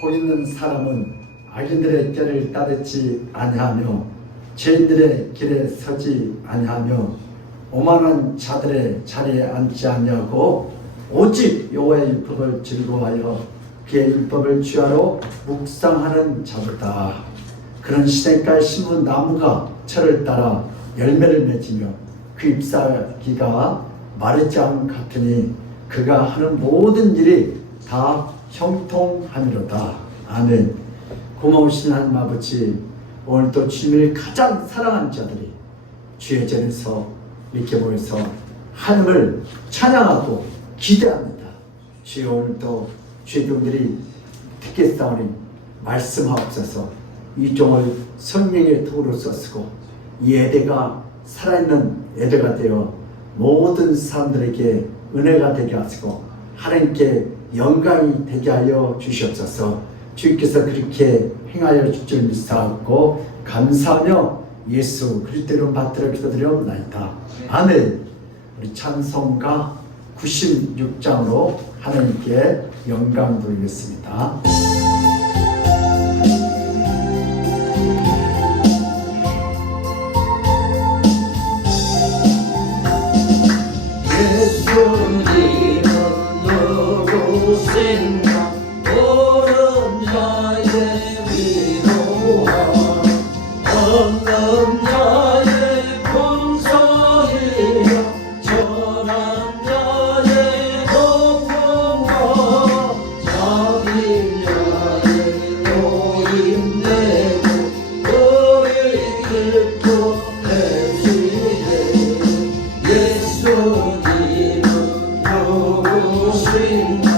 복 있는 사람은 악인들의 꾀를 따르지 아니하며 죄인들의 길에 서지 아니하며 오만한 자들의 자리에 앉지 아니하고 오직 여호와의 율법을 즐거워하여 그의 율법을 주야로 묵상하는 자도다. 그런 시냇가에 심은 나무가 철을 따라 열매를 맺으며 그 잎사귀가 마르지 않음 같으니 그가 하는 모든 일이 다 형통함이로다. 아멘. 고마우신 하나님 아버지, 오늘도 주님을 가장 사랑하는 자들이 주의 전에서 이렇게 모여서 하나님을 찬양하고 기대합니다. 주여, 오늘도 주의 종들이 듣겠사오니 말씀하옵소서. 이 종을 성령의 도구로서 쓰고 이 예배가 살아있는 예배가 되어 모든 사람들에게 은혜가 되게 하시고 하나님께 영광이 되게 하여 주시옵소서. 주께서 그렇게 행하여 줄 줄 믿사옵고 감사하며 예수 그리스도로 받들어 기도드려옵나이다. 아멘. 우리 찬송가 96장으로 하나님께 영광 돌리겠습니다. 예수님은 누구신가? 옳은 자의 위로와 없는 자의 권사이여 전한 자의 높음과 작은 자의 노임되고 우리 기쁨 되시네. 예수님은 누구신가?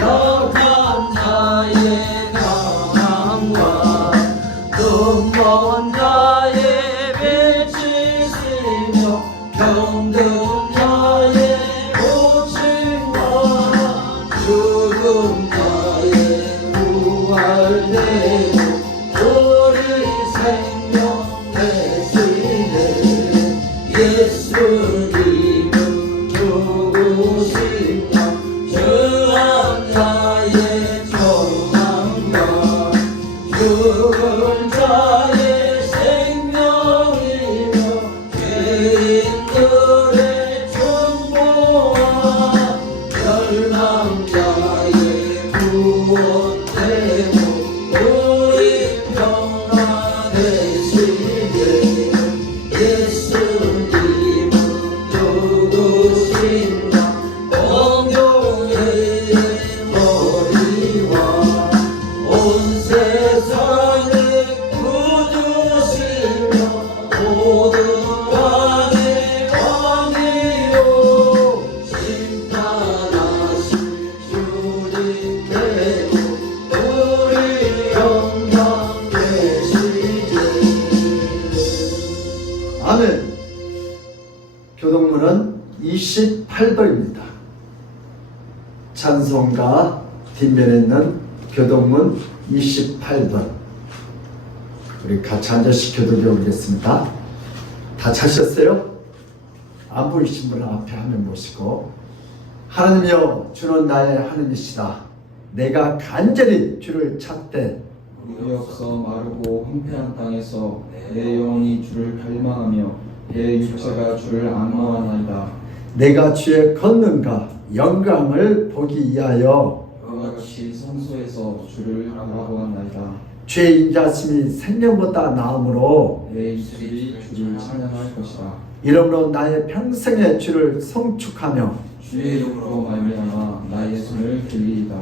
약한 자의 죽은 자의 생명이며 죄인들의 전부와 멸망자의 구원되고 우리 평안해지게 예수님은 누구신가 공경의 머리와 온 세상을 구주시며 모든 왕의 왕이요 심판하신 주님 되고 우리 영광 되시게. 아멘. 교동문은 28번입니다. 찬송가 뒷면에 있는 교동문 28번. 우리 같이 앉아서 교독해 오겠습니다. 다 찾으셨어요? 안 보이신 분 앞에 화면 보시고, 하나님이여 주는 나의 하나님이시다. 내가 간절히 주를 찾되 물이 없어 마르고 황폐한 땅에서 내 영혼이 주를 갈망하며 내 육체가 주를 안마하나이다. 내가 주의 권능과 영광을 보기 위하여 그와 같이 성소에서 주를 바라보았나이다. 주의 인자심이 생명보다 나음으로 내 입술이 주를 찬양할 것이다. 이러므로 나의 평생의 주를 성축하며 주의 이름으로 말미암아 나의 손을 들리이다.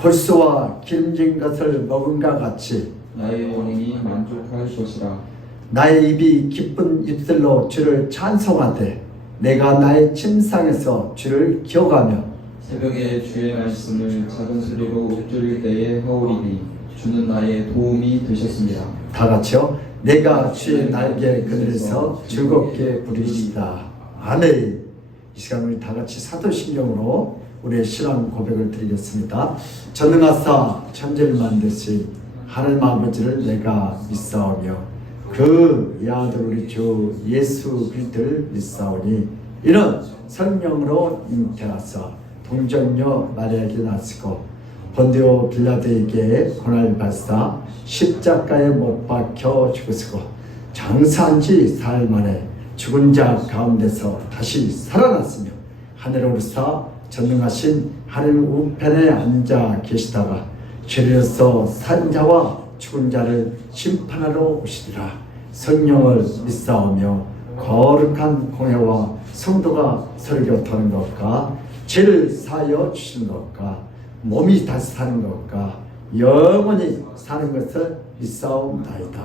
골수와 기름진 것을 먹음과 같이 나의 영혼이 만족할 것이라. 나의 입이 기쁜 입술로 주를 찬송하되 내가 나의 침상에서 주를 기억하며 새벽에 주의 말씀을 작은 소리로 읊조릴 때에 허우리니 주는 나의 도움이 되셨습니다. 다 같이요. 내가 주의 날개 그늘에서 즐겁게 부르시다. 아멘. 이 시간 우리 다 같이 사도신경으로 우리의 신앙 고백을 드리겠습니다. 전능하사 천지를 만드신 하나님 아버지를 내가 믿사오며 그 아들 우리 주 예수 그리스도를 믿사오니 이는 성령으로 잉태하사 동정녀 마리아에게 나시고 본디오 빌라도에게 고난을 받사 십자가에 못 박혀 죽으시고 장사한 지 사흘 만에 죽은 자 가운데서 다시 살아났으며 하늘에 오르사 전능하신 하늘 우편에 앉아 계시다가 죄로서 산 자와 죽은 자를 심판하러 오시리라. 성령을 믿사오며 거룩한 공회와 성도가 서로 교통하는 것과 죄를 사하여 주시는 것과 몸이 다시 사는 것과 영원히 사는 것을 믿사옵나이다.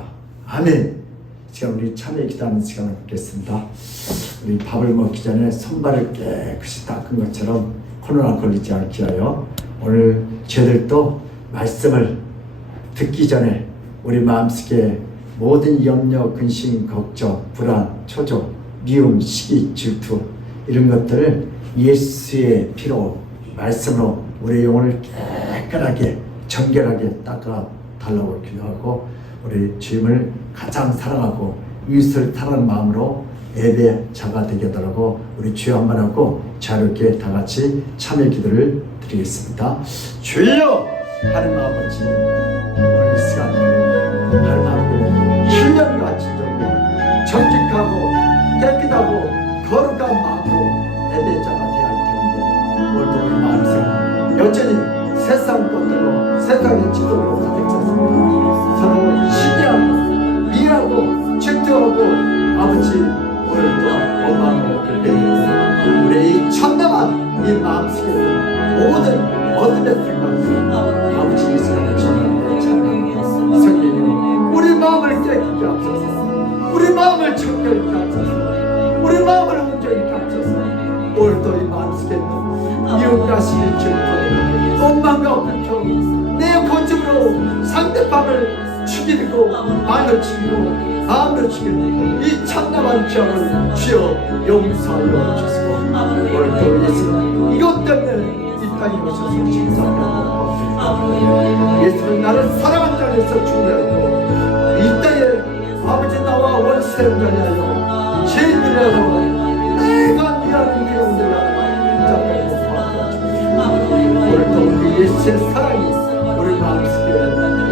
아멘. 지금 우리 참회 기도하는 시간을 갖겠습니다. 우리 밥을 먹기 전에 손발을 깨끗이 닦은 것처럼 코로나 걸리지 않게 하여 오늘 저희들도 말씀을 듣기 전에 우리 마음속에 모든 염려, 근심, 걱정, 불안, 초조, 미움, 시기, 질투 이런 것들을 예수의 피로 말씀으로 우리 영혼을 깨끗하게 정결하게 닦아 달라고 기도하고 우리 주님을 가장 사랑하고 이웃을 사랑하는 마음으로 예배자가 되게 하라고 우리 주여 한번 하고 자유롭게 다 같이 참여 기도를 드리겠습니다. 주여 하나님 아버지 오늘 이 시간 하나님 아버지 신령과 진정으로 정직하고 깨끗하고 거룩한 마음으로 예배자가 되어야 할 텐데 오늘도 우리 마음속에 여전히 세상 것들로 세상의 지도로 가득 찼습니다. 서로 시기하고 미워하고 질투하고 아버지 오늘도 원망하고 불평하고 우리 이 참담한 이 마음속에 모든 어둠의 생각들 아버지 이 시간에 주님의 참여 성령님 우리 마음을 깨끗게 하소서. 우리 마음을 정결케 하소서. 우리 마음을 온전히 하소서. 오늘도 이 마음속에 미움과 시기 질투 원망과 불평 내 고집으로 상대방을 죽이고 말로 죽이고 마음으로 죽이는 이 참담한 죄를 주여 용서하여 주시고 오늘도 예수님 이것 때문에 이 땅에 오셔서 진상하고 예수는 나를 사랑한 자리에서 죽으려고 이 땅에 아버지 나와 원수된 자리하여 죄인들이라고 내가 미안한 가운데라고 오늘도 우리 예수의 사랑이 우리 마음속에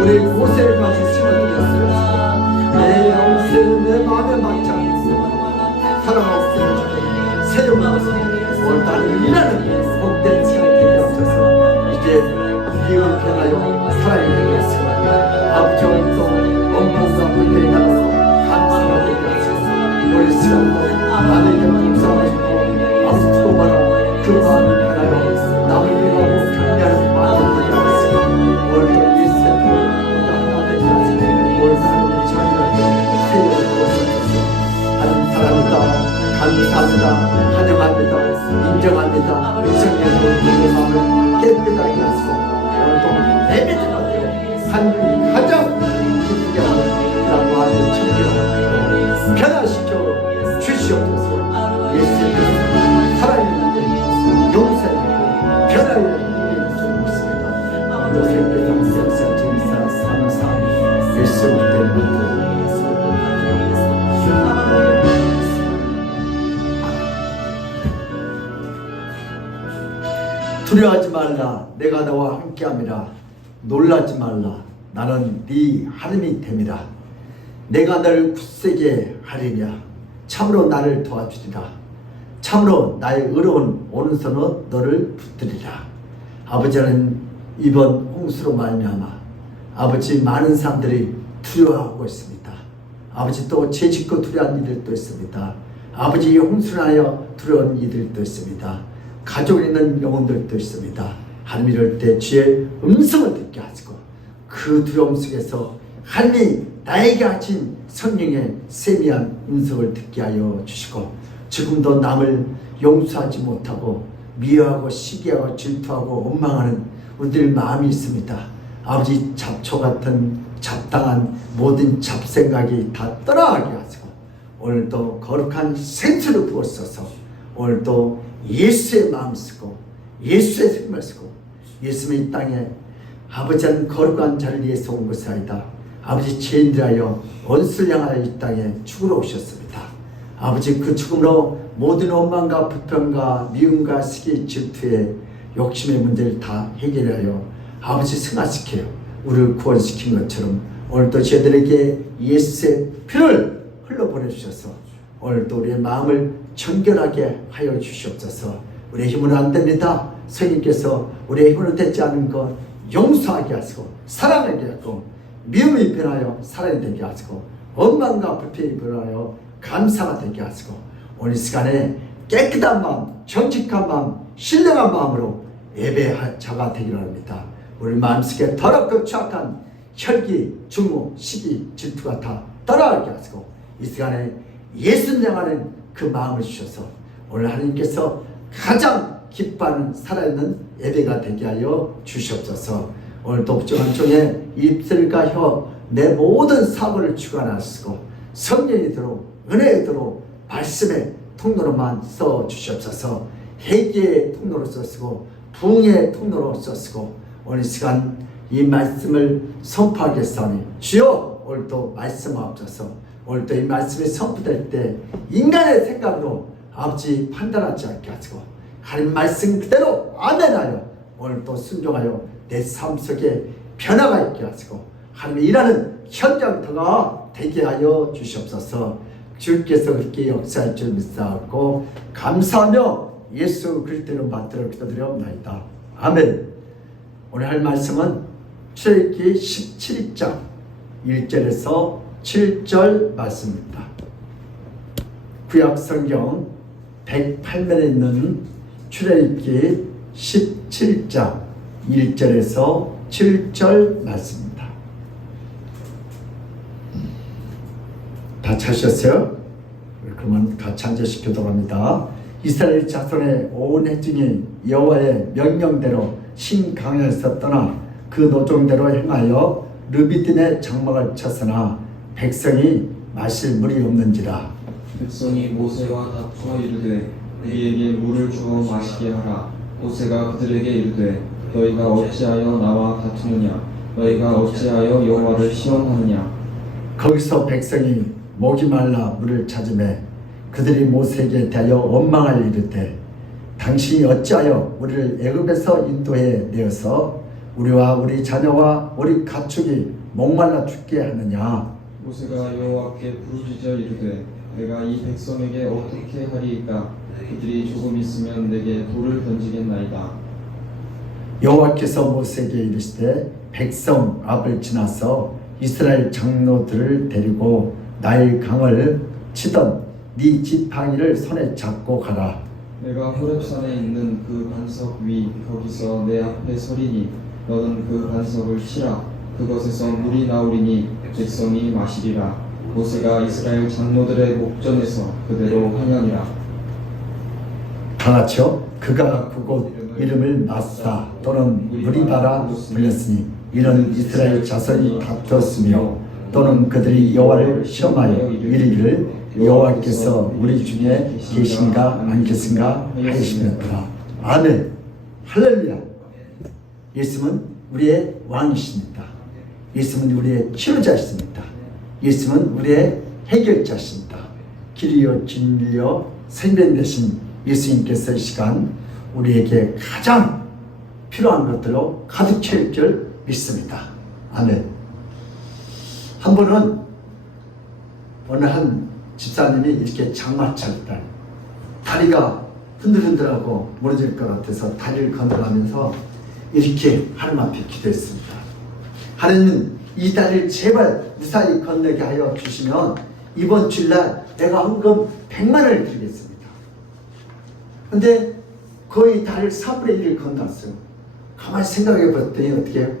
우리 모세를 가서 심어드렸어요. 내 영세 내 마음에 맞지 않고 사랑하시는 새로운 오늘 나는 일하는 복된 시간이 되게 없어서 이제 이을 변하여 살아야 되겠습니다. 아버지 오늘도 엄마가 물들이 나가서 감사가 되게 하소서. 우리 시간도 남에게 감사하시고 아버지 두고 봐라 그 마음이 변하여 남을 위하고 격려하는 마음이 되게 하소서. 오늘도 이 세상을 하나 되게 하소서. 오늘 하나님 자녀를 세우고 오소서. 하나님 사랑합니다. 감사합니다. 환영합니다. 인정합니다. 성령으로 우리 마음을 깨끗하게 하시고 오늘도 내뱉으라고 하나님이 가장 기쁘게 하는 그런 마음을 청결하고 변화시켜 주시옵소서. 예수의 그리스도 살아있는 용서이고 변화의 능력이 좀 있습니다. 요새께서 역사 진사 삼사 예수 때문에 두려워하지 말라 내가 너와 함께함이라. 놀라지 말라 나는 네 하나님이 됨이라. 내가 너를 굳세게 하리냐. 참으로 나를 도와주리라. 참으로 나의 의로운 오른손으로 너를 붙들리라. 아버지는 이번 홍수로 말미암아 아버지 많은 사람들이 두려워하고 있습니다. 아버지 또 죄짓고 두려워하는 이들도 있습니다. 아버지 이 홍수로 하여 두려운 이들도 있습니다. 가족에 있는 영혼들도 있습니다. 하나님 이럴 때 주의 음성을 듣게 하시고 그 두려움 속에서 하나님이 나에게 하신 성령의 세미한 음성을 듣게 하여 주시고 지금도 남을 용서하지 못하고 미워하고 시기하고 질투하고 원망하는 우리들 마음이 있습니다. 아버지 잡초 같은 잡당한 모든 잡생각이 다 떠나가게 하시고 오늘도 거룩한 생수를 부어서서 오늘도 예수의 마음 쓰고 예수의 생명을 쓰고 예수님의 이 땅에 아버지는 거룩한 자를 위해서 온 것이 아니다. 아버지 죄인들하여 원수를 향하여 이 땅에 죽으러 오셨습니다. 아버지 그 죽음으로 모든 원망과 불평과 미움과 시기 질투의 욕심의 문제를 다 해결하여 아버지 승화시켜요. 우리를 구원시킨 것처럼 오늘도 저희들에게 예수의 피를 흘러보내주셔서 오늘도 우리의 마음을 정결하게 하여 주시옵소서. 우리의 힘으로 안 됩니다. 성령께서 우리의 힘으로 되지 않은 것 용서하게 하시고 사랑하게 하고 미움이 변하여 사랑이 되게 하시고 원망과 불평이 변하여 감사가 되게 하시고 오늘 시간에 깨끗한 마음, 정직한 마음, 신령한 마음으로 예배할 자가 되기를 합니다. 우리 마음속에 더럽고 추악한 혈기, 주무, 시기, 질투가 다 떠나게 하시고 이 시간에 예수님 향하는 그 마음을 주셔서 오늘 하나님께서 가장 기뻐하는 살아있는 예배가 되게 하여 주시옵소서. 오늘도 부정한 종의 입술과 혀 내 모든 사고를 주관하시고 성령이 들어 은혜에 들어 말씀의 통로로만 써 주시옵소서. 회개의 통로로 써쓰고 부흥의 통로로 써쓰고 오늘 시간 이 말씀을 선포하겠사오니 주여 오늘도 말씀하옵소서. 오늘도 이 말씀이 선포될 때 인간의 생각으로 아버지 판단하지 않게 하시고 하나님 말씀 그대로 아멘하여 오늘도 순종하여 내 삶 속에 변화가 있게 하시고 하나님의 일하는 현장터가 되게 하여 주시옵소서. 주께서 그렇게 역사할 줄 믿사옵고 감사하며 예수 그리스도로 받들어 기도드려옵나이다. 아멘. 오늘 할 말씀은 출애굽기 17장 1절에서 7절 말씀입니다. 구약 성경 108면에 있는 출애굽기 17장 1절에서 7절 말씀입니다. 다 찾으셨어요? 그러면 같이 앉으시 기도합니다. 이스라엘 자손의 온 회중이 여호와의 명령대로 신강에서 떠나 그 노종대로 행하여 르비딤의 장막을 쳤으나 백성이 마실 물이 없는지라. 백성이 모세와 다투어 이르되 우리에게 물을 주어 마시게 하라. 모세가 그들에게 이르되 너희가 어찌하여 나와 다투느냐. 너희가 어찌하여 여호와를 시험하느냐. 거기서 백성이 목이 말라 물을 찾으매 그들이 모세에게 대하여 원망하여 이르되 당신이 어찌하여 우리를 애굽에서 인도해 내어서 우리와 우리 자녀와 우리 가축이 목말라 죽게 하느냐. 모세가 여호와께 부르짖어 이르되 내가 이 백성에게 어떻게 하리이까 그들이 조금 있으면 내게 돌을 던지겠나이다. 여호와께서 모세에게 이르시되 백성 앞을 지나서 이스라엘 장로들을 데리고 나일 강을 치던 네 지팡이를 손에 잡고 가라. 내가 호렙산에 있는 그 반석 위 거기서 내 앞에 서리니 너는 그 반석을 치라. 그것에서 물이 나오리니 백성이 마시리라. 모세가 이스라엘 장로들의 목전에서 그대로 하냐니라. 다 같이요. 그가 그곳 이름을 마사 또는 무리바라 불렸으니 이는 이스라엘 자손이 다투었으며 또는 그들이 여호와를 시험하여 이르기를 여호와께서 우리 중에 계신가 안 계신가 하시면더라. 아멘. 할렐루야. 예수는 우리의 왕이십니다. 예수는 우리의 치료자이십니다. 예수는 우리의 해결자십니다. 길이요 진리요 생명 되신 예수님께서 이 시간 우리에게 가장 필요한 것들로 가득 채울 줄 믿습니다. 아멘. 한 번은 어느 한 집사님이 이렇게 장마철 때 다리가 흔들흔들하고 무너질 것 같아서 다리를 건너가면서 이렇게 하나님 앞에 기도했습니다. 하나님, 이 다리를 제발 무사히 건너게 하여 주시면 이번 주일날 내가 헌금 100만 원을 드리겠습니다. 근데 거의 다리를 4분의 1을 건넜어요. 가만히 생각해 봤더니 어떻게 해요?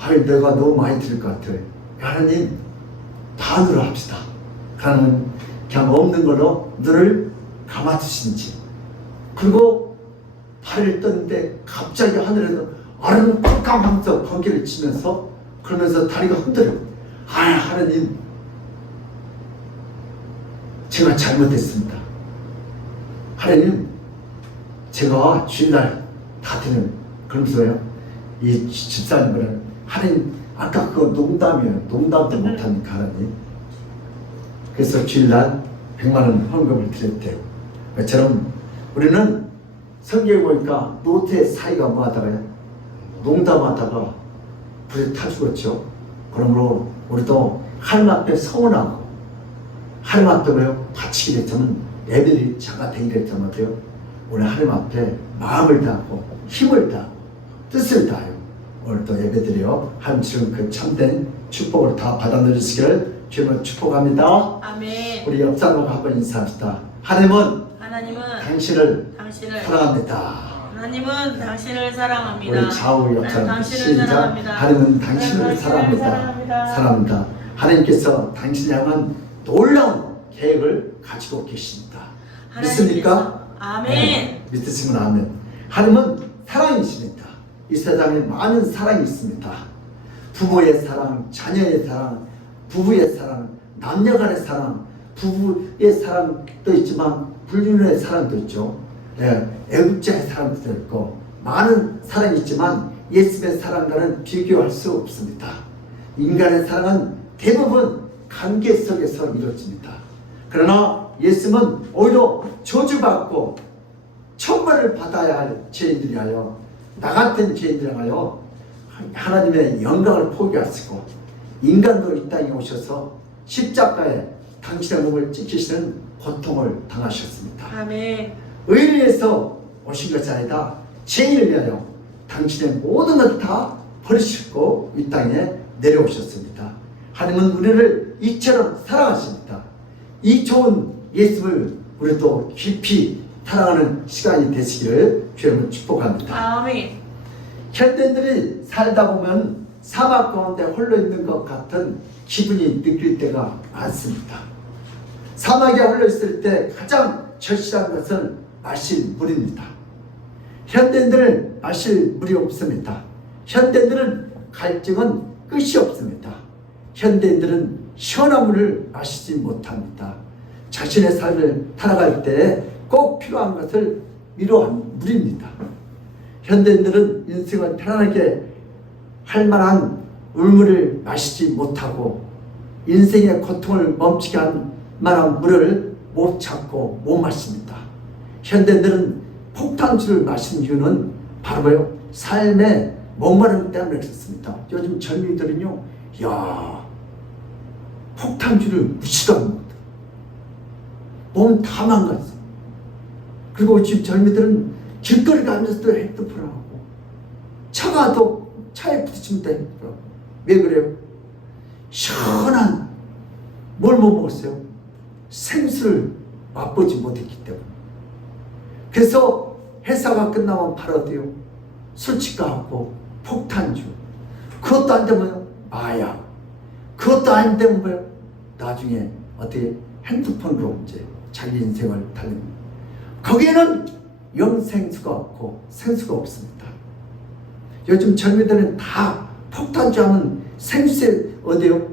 아이, 내가 너무 많이 드릴 것 같아요. 하나님, 반으로 합시다. 그러면 그냥 없는 걸로 눈을 감아두신지. 그리고 발을 떴는데 갑자기 하늘에서 아름깜깜 하면서 번개를 치면서 그러면서 다리가 흔들어요. 아, 하나님, 제가 잘못했습니다. 하나님, 제가 주일날 다 드는 그러면서요. 이 집사님은 하나님, 아까 그거 농담이에요. 농담도 못합니까, 하나님? 그래서 주일날 100만 원 헌금을 드렸대요. 저처럼 우리는 성경에 보니까 노태 사이가 뭐 하다가요? 농담하다가 불에 타 죽었죠. 그러므로 우리도 하나님 앞에 서운하고 하나님 앞에 뭐요? 바치게 됐자면 애들이 자가 되게 됐자면 어때요? 오늘 하나님 앞에 마음을 다하고 힘을 다하고 뜻을 다하여 오늘도 예배드려 하나님 지금 그 참된 축복을 다 받아 누리시기를 주님을 축복합니다. 아멘. 우리 옆 사람과 한번 인사합시다. 하나님은 당신을 사랑합니다. 하나님은 당신을 사랑합니다. 우리 좌우 옆 사람 당신을 시작. 사랑합니다. 하나님은 당신을 사랑합니다. 사랑합니다. 하나님께서 당신을 향한 놀라운 계획을 가지고 계십니다. 믿습니까? 아멘. 네, 믿으시면 아멘. 하나님은 사랑이십니다. 이 세상에 많은 사랑이 있습니다. 부모의 사랑, 자녀의 사랑, 부부의 사랑, 남녀간의 사랑, 부부의 사랑도 있지만 불륜의 사랑도 있죠. 애국자의 사랑도 있고 많은 사랑이 있지만 예수의 사랑과는 비교할 수 없습니다. 인간의 사랑은 대부분 관계 속에서 이루어집니다. 그러나 예수는 오히려 저주받고 천벌을 받아야 할 죄인들이 하여 나 같은 죄인들이 하여 하나님의 영광을 포기하시고 인간도 이 땅에 오셔서 십자가에 당신의 몸을 찢기시는 고통을 당하셨습니다. 아멘. 의를 위해서 오신 것이 아니라 죄인을 위하여 당신의 모든 것 다 버리시고 이 땅에 내려오셨습니다. 하나님은 우리를 이처럼 사랑하십니다. 이 좋은 예수를 우리도 깊이 사랑하는 시간이 되시기를 주님을 축복합니다. 아멘. 현대인들이 살다 보면 사막 가운데 홀로 있는 것 같은 기분이 느낄 때가 많습니다. 사막에 홀로 있을 때 가장 절실한 것은 마실 물입니다. 현대인들은 마실 물이 없습니다. 현대인들은 갈증은 끝이 없습니다. 현대인들은 시원한 물을 마시지 못합니다. 자신의 삶을 살아갈 때 꼭 필요한 것을 위로한 물입니다. 현대인들은 인생을 편안하게 할 만한 울물을 마시지 못하고 인생의 고통을 멈추게 할 만한 물을 못 찾고 못 마십니다. 현대인들은 폭탄주를 마신 이유는 바로 삶의 목마름 때문에 그렇습니다. 요즘 젊은이들은요, 야, 폭탄주를 무시도 안 먹거든. 몸 다 망갔어. 그리고 지금 젊은이들은 길거리 가면서도 핸드폰을 하고, 차에 부딪히면 다 핸드폰 하고. 왜 그래요? 시원한 뭘 못 먹었어요? 생수를 맛보지 못했기 때문에. 그래서 회사가 끝나면 바로 어때요? 술집가하고 폭탄주. 그것도 안 되면 마약. 그것도 안 되면 뭐예요? 나중에 어떻게 핸드폰으로 이제 자기 인생을 달립니다. 거기에는 영생수가 없고 생수가 없습니다. 요즘 젊은이들은 다 폭탄주 하면 생수에 어디요?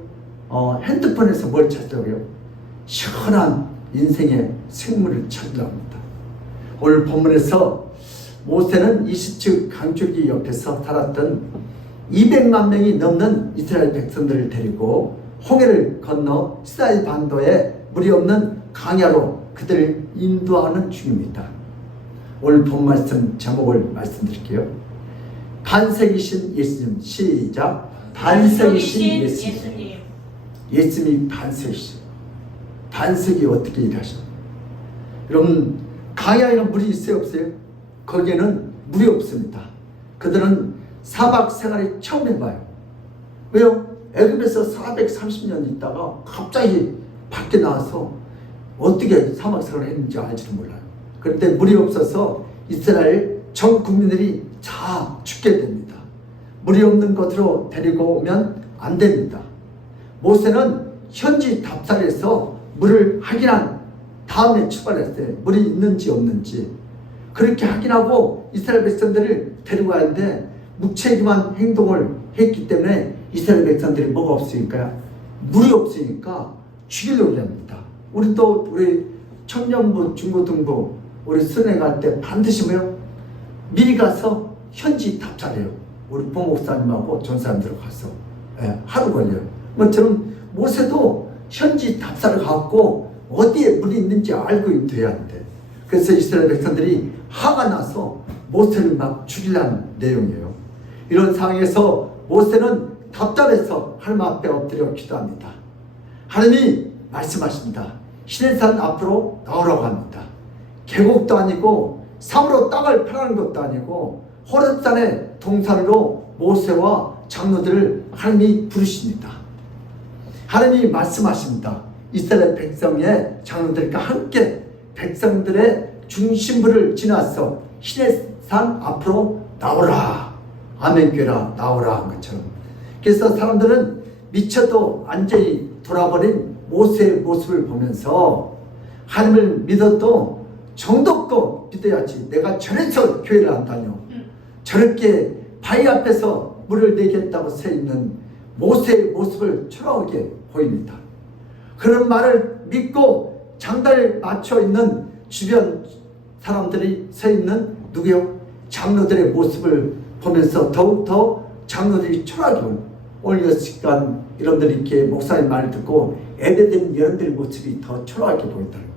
핸드폰에서 뭘 찾더라고요? 시원한 인생의 생물을 찾으려 합니다. 오늘 본문에서 모세는 이집트 강줄기 옆에서 살았던 200만 명이 넘는 이스라엘 백성들을 데리고 홍해를 건너 시나이 반도에 물이 없는 강야로 그들을 인도하는 중입니다. 오늘 본 말씀 제목을 말씀드릴게요. 반석이신 예수님. 시작. 반석이신 예수님. 예수님이 반석이시죠. 반석이 어떻게 일하셔? 여러분, 강야에는 물이 있어요, 없어요? 거기에는 물이 없습니다. 그들은 사막 생활을 처음 해봐요. 왜요? 애굽에서 430년 있다가 갑자기 밖에 나와서 어떻게 사막 생활을 했는지 알지도 몰라요. 그런데 물이 없어서 이스라엘 전 국민들이 다 죽게 됩니다. 물이 없는 곳으로 데리고 오면 안 됩니다. 모세는 현지 답사에서 물을 확인한 다음에 출발했어요. 물이 있는지 없는지. 그렇게 확인하고 이스라엘 백성들을 데리고 가는데 무책임한 행동을 했기 때문에 이스라엘 백성들이 뭐가 없으니까, 물이 없으니까 죽이려고 합니다. 우리 청년부, 중고등부, 우리 수련회 갈 때 반드시 뭐요? 미리 가서 현지 답사해요. 우리 부목사님하고 전사님들 가서 하루 걸려요. 뭐처럼 모세도 현지 답사를 갖고 어디에 물이 있는지 알고 돼야 한대. 그래서 이스라엘 백성들이 화가 나서 모세를 막 죽이려는 내용이에요. 이런 상황에서 모세는 답답해서 하나님 앞에 엎드려 기도합니다. 하나님이 말씀하십니다. 시내산 앞으로 나오라고 합니다. 계곡도 아니고 산으로 땅을 파라는 것도 아니고 호렙산의 동산으로 모세와 장로들을 하나님이 부르십니다. 하나님이 말씀하십니다. 이스라엘 백성의 장로들과 함께 백성들의 중심부를 지나서 시내산 앞으로 나오라. 아멘교라 나오라 한 것처럼. 그래서 사람들은 미쳐도 완전히 돌아버린 모세의 모습을 보면서 하나님을 믿어도 정도껏 믿어야지. 내가 저래서 교회를 안 다녀. 저렇게 바위 앞에서 물을 내겠다고 서 있는 모세의 모습을 초라하게 보입니다. 그런 말을 믿고 장단을 맞춰 있는 주변 사람들이 서 있는 누구요? 장로들의 모습을 보면서 더욱더 장로들이 초라하게 보입니다. 오늘 이 시간 여러분들이 이렇게 목사님 말을 듣고 예배드린 여러분들의 모습이 더 초라하게 보인다는 거예요.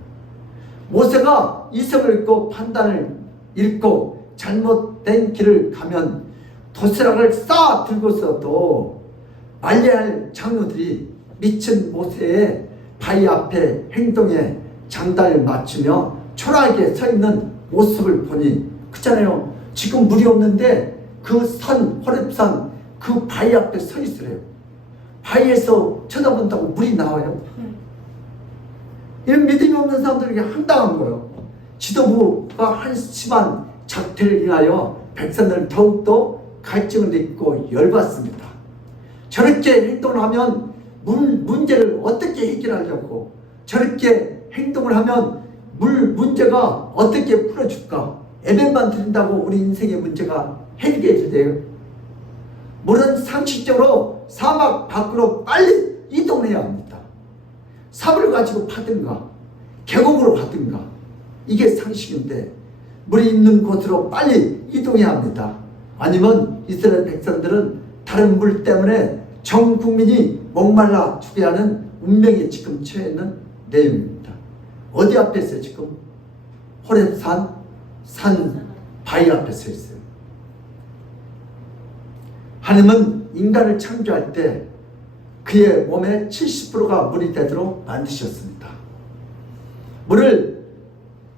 모세가 이성을 잃고 판단을 잃고 잘못된 길을 가면 도시락을 쌓아 들고서도 말려야 할 장로들이 미친 모세의 바위 앞에 행동에 장단을 맞추며 초라하게 서 있는 모습을 보니 그렇잖아요. 지금 물이 없는데 그 산, 호렙산 그 바위 앞에 서 있으래요. 바위에서 쳐다본다고 물이 나와요. 이런 믿음이 없는 사람들에게 황당한 거예요. 지도부가 한심한 작태를 인하여 백성들은 더욱더 갈증을 입고 열받습니다. 저렇게 행동을 하면 문제를 어떻게 해결하려고, 저렇게 행동을 하면 물 문제가 어떻게 풀어줄까? 예배만 드린다고 우리 인생의 문제가 해결이 돼요? 물은 상식적으로 사막 밖으로 빨리 이동해야 합니다. 삽을 가지고 파든가 계곡으로 가든가, 이게 상식인데 물이 있는 곳으로 빨리 이동해야 합니다. 아니면 이스라엘 백성들은 다른 물 때문에 전 국민이 목말라 죽게 하는 운명에 지금 처해 있는 내용입니다. 어디 앞에 있어요? 지금 호렙산 산 바위 앞에 서 있어요. 하나님은 인간을 창조할 때 그의 몸의 70%가 물이 되도록 만드셨습니다. 물을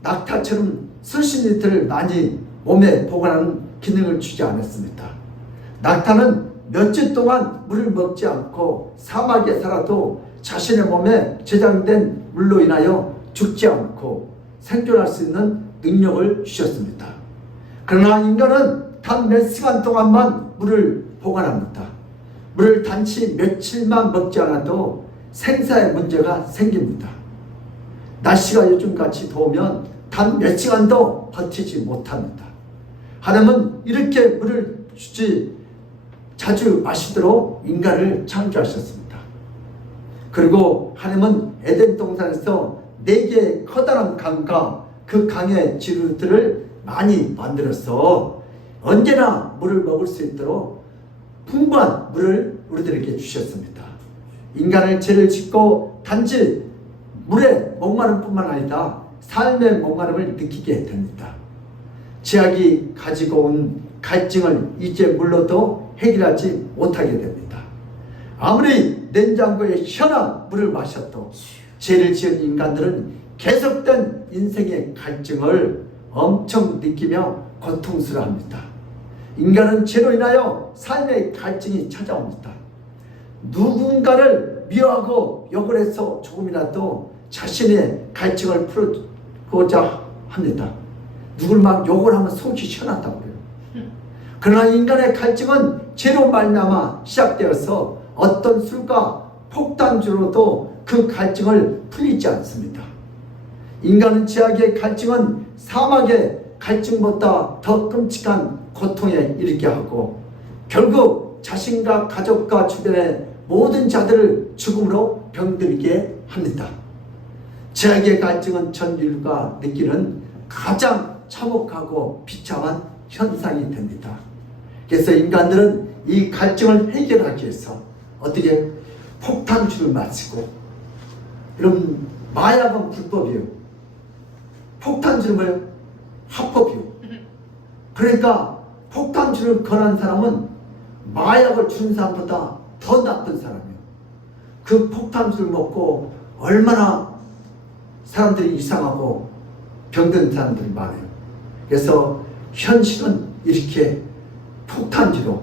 낙타처럼 수십 리터를 많이 몸에 보관하는 기능을 주지 않았습니다. 낙타는 몇 주 동안 물을 먹지 않고 사막에 살아도 자신의 몸에 저장된 물로 인하여 죽지 않고 생존할 수 있는 능력을 주셨습니다. 그러나 인간은 단 몇 시간 동안만 물을 보관합니다. 물을 단지 며칠만 먹지 않아도 생사의 문제가 생깁니다. 날씨가 요즘같이 더우면 단 몇 시간도 버티지 못합니다. 하나님은 이렇게 물을 주지 자주 마시도록 인간을 창조하셨습니다. 그리고 하나님은 에덴 동산에서 4개의 커다란 강과 그 강의 지류들을 많이 만들어서 언제나 물을 먹을 수 있도록 풍부한 물을 우리들에게 주셨습니다. 인간을 죄를 짓고 단지 물에 목마름 뿐만 아니라 삶의 목마름을 느끼게 됩니다. 죄악이 가지고 온 갈증을 이제 물로도 해결하지 못하게 됩니다. 아무리 냉장고에 시원한 물을 마셔도 죄를 지은 인간들은 계속된 인생의 갈증을 엄청 느끼며 고통스러워합니다. 인간은 죄로 인하여 삶의 갈증이 찾아옵니다. 누군가를 미워하고 욕을 해서 조금이라도 자신의 갈증을 풀고자 합니다. 누굴 막 욕을 하면 속이 시원하다고 그래요. 그러나 인간의 갈증은 죄로 말미암아 시작되어서 어떤 술과 폭탄주로도 그 갈증을 풀리지 않습니다. 인간은 죄악의 갈증은 사막의 갈증보다 더 끔찍한 고통에 이르게 하고 결국 자신과 가족과 주변의 모든 자들을 죽음으로 병들게 합니다. 죄악의 갈증은 전 인류가 느끼는 가장 참혹하고 비참한 현상이 됩니다. 그래서 인간들은 이 갈증을 해결하기 위해서 어떻게 폭탄주를 마시고, 여러분 마약은 불법이에요. 폭탄주는 뭐예요? 합법이요. 그러니까 폭탄주를 권한 사람은 마약을 준 사람보다 더 나쁜 사람이에요. 그 폭탄주를 먹고 얼마나 사람들이 이상하고 병든 사람들이 많아요. 그래서 현실은 이렇게 폭탄주로,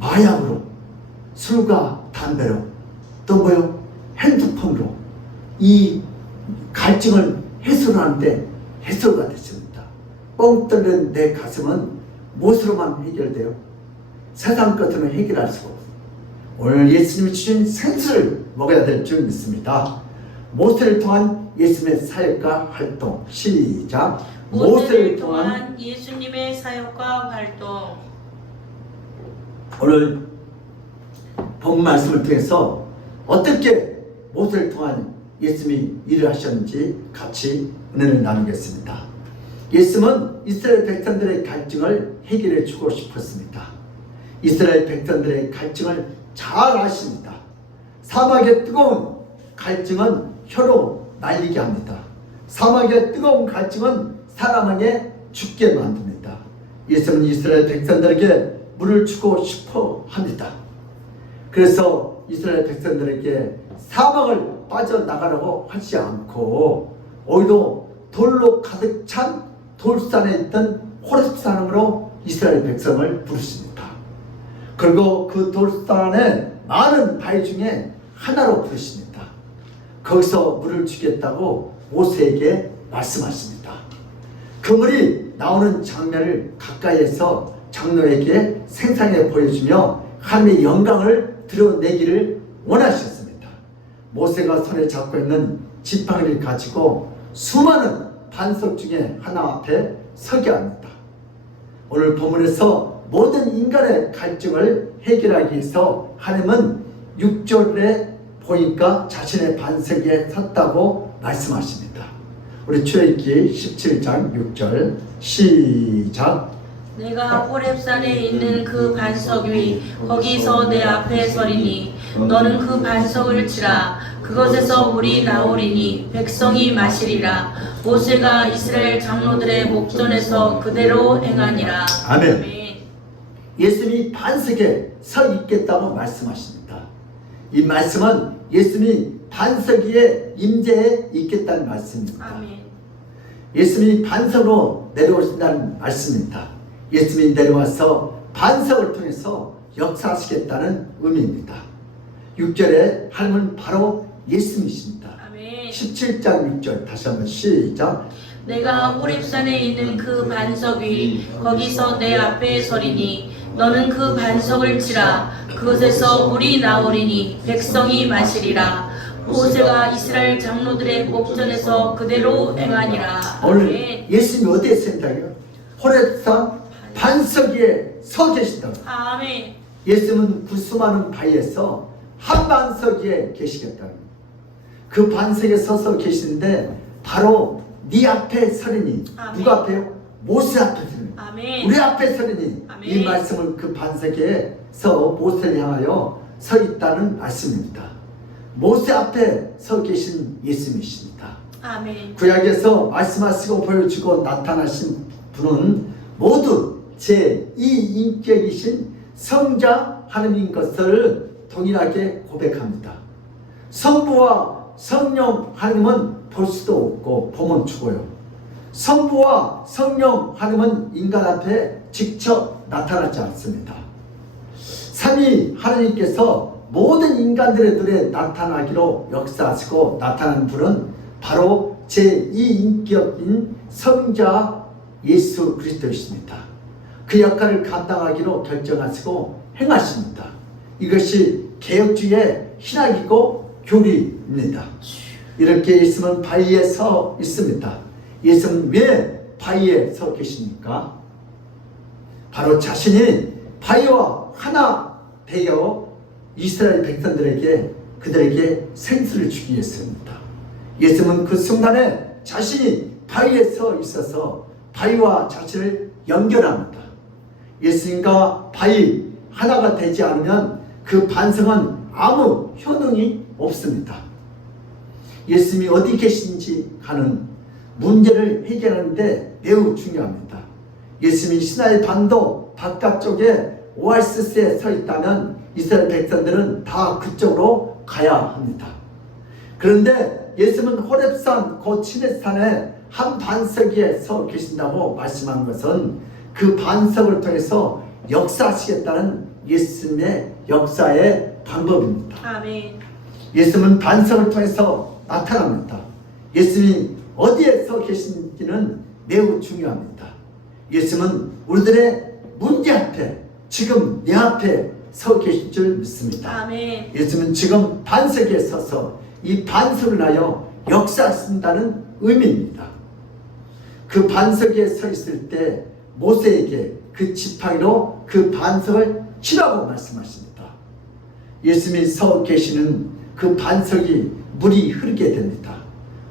마약으로, 술과 담배로, 또 뭐요? 핸드폰으로 이 갈증을 해소하는데 해소가 됐습니다. 뻥 뚫린 내 가슴은 무엇으로만 해결돼요? 세상 것으로는 해결할 수가 없어요. 오늘 예수님이 주신 생수를 먹어야 될 줄 믿습니다. 모세를 통한 예수님의 사역과 활동. 시작. 모세를 통한 예수님의 사역과 활동. 오늘 본 말씀을 통해서 어떻게 모세를 통한 예수님이 일을 하셨는지 같이 은혜를 나누겠습니다. 예수님은 이스라엘 백성들의 갈증을 해결해 주고 싶었습니다. 이스라엘 백성들의 갈증을 잘 아십니다. 사막의 뜨거운 갈증은 혀로 날리게 합니다. 사막의 뜨거운 갈증은 사람에게 죽게 만듭니다. 예수님은 이스라엘 백성들에게 물을 주고 싶어 합니다. 그래서 이스라엘 백성들에게 사막을 빠져나가라고 하지 않고 오히려 돌로 가득 찬 돌산에 있던 호렙산으로 이스라엘 백성을 부르십니다. 그리고 그 돌산에 많은 바위 중에 하나로 부르십니다. 거기서 물을 주겠다고 모세에게 말씀하십니다. 그 물이 나오는 장면을 가까이에서 장로에게 생생하게 보여주며 하나님의 영광을 드러내기를 원하셨습니다. 모세가 손에 잡고 있는 지팡이를 가지고 수많은 반석 중에 하나 앞에 서게 합니다. 오늘 본문에서 모든 인간의 갈증을 해결하기 위해서 하나님은 6절에 보니까 자신의 반석에 섰다고 말씀하십니다. 우리 출애굽기 17장 6절 시작. 내가 호렙산에 있는 그 반석 위 거기서 내 앞에 서리니 너는 그 반석을 치라. 그것에서 물이 나오리니 백성이 마시리라. 모세가 이스라엘 장로들의 목전에서 그대로 행하니라. 아멘. 예수님이 반석에 서 있겠다고 말씀하십니다. 이 말씀은 예수님이 반석 위에 임재해 있겠다는 말씀입니다. 아멘. 예수님이 반석으로 내려오신다는 말씀입니다. 예수님이 내려와서 반석을 통해서 역사하시겠다는 의미입니다. 6절에 하나님은 바로 예수님이십니다. 아멘. 17장 6절 다시 한번 시작. 내가 호렙산에 있는 그 반석 위 거기서 내 앞에 서리니 너는 그 반석을 치라. 그곳에서 물이 나오리니 백성이 마시리라. 모세가 이스라엘 장로들의 목전에서 그대로 행하니라. 오늘 아멘. 예수님이 어디에 서있다고요? 호렙산 반석 위에 서 계신다고. 아멘. 예수님은 그 수많은 바위에서 한 반석 위에 계시겠다는 거예요. 그 반석에 서서 계시는데 바로 네 앞에 서리니. 아멘. 누가 앞에요? 모세 앞에 서리니. 아멘. 우리 앞에 서리니. 아멘. 이 말씀을 그 반석에서 모세를 향하여 서 있다는 말씀입니다. 모세 앞에 서 계신 예수님이십니다. 아멘. 구약에서 말씀하시고 보여주고 나타나신 분은 모두 제2인격이신 성자 하나님인 것을 동일하게 고백합니다. 성부와 성령 하나님은 볼 수도 없고 보면 죽어요. 성부와 성령 하나님은 인간 앞에 직접 나타나지 않습니다. 삼위 하나님께서 모든 인간들의 눈에 나타나기로 역사하시고 나타난 분은 바로 제2인격인 성자 예수 그리스도이십니다. 그 역할을 감당하기로 결정하시고 행하십니다. 이것이 개혁주의의 신학이고 교리입니다. 이렇게 예수님은 바위에 서 있습니다. 예수님은 왜 바위에 서 계십니까? 바로 자신이 바위와 하나 되어 이스라엘 백성들에게 그들에게 생수를 주기 위해서입니다. 예수님은 그 순간에 자신이 바위에 서 있어서 바위와 자신을 연결합니다. 예수님과 바위 하나가 되지 않으면 그 반석은 아무 효능이 없습니다. 예수님이 어디 계신지 하는 문제를 해결하는데 매우 중요합니다. 예수님이 시나이 반도 바깥쪽에 오아시스에 서 있다면 이스라엘 백성들은 다 그쪽으로 가야 합니다. 그런데 예수님은 호렙산 그 시내산에 한 반석 위에 서 계신다고 말씀한 것은 그 반석을 통해서 역사하시겠다는 예수님의 역사의 방법입니다. 아멘. 예수님은 반석을 통해서 나타납니다. 예수님이 어디에 서 계신지는 매우 중요합니다. 예수님은 우리들의 문제 앞에 지금 내 앞에 서 계실 줄 믿습니다. 아멘. 예수님은 지금 반석에 서서 이 반석을 하여 역사하신다는 의미입니다. 그 반석에 서 있을 때 모세에게 그 지팡이로 그 반석을 치라고 말씀하십니다. 예수님이 서 계시는 그 반석이 물이 흐르게 됩니다.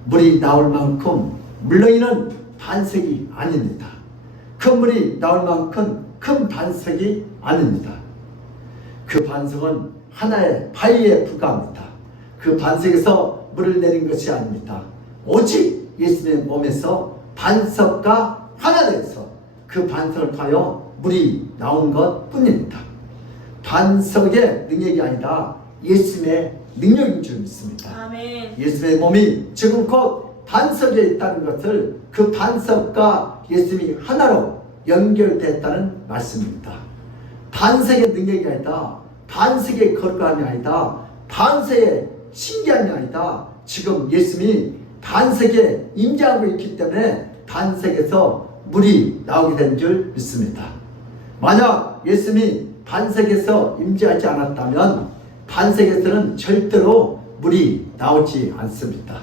물이 나올 만큼 물러있는 반석이 아닙니다. 그 물이 나올 만큼 큰 반석이 아닙니다. 그 반석은 하나의 바위에 불과합니다. 그 반석에서 물을 내린 것이 아닙니다. 오직 예수님의 몸에서 반석과 하나 돼서 그 반석을 파여 물이 나온 것 뿐입니다. 반석의 능력이 아니라 예수님의 능력인 줄 믿습니다. 아멘. 예수님의 몸이 지금 곧 반석에 있다는 것을 그 반석과 예수님이 하나로 연결됐다는 말씀입니다. 반석의 능력이 아니다. 반석의 거룩함이 아니다. 반석의 신기함이 아니다. 지금 예수님이 반석에 임재하고 있기 때문에 반석에서 물이 나오게 된 줄 믿습니다. 만약 예수님이 반석에서 임재하지 않았다면 반석에서는 절대로 물이 나오지 않습니다.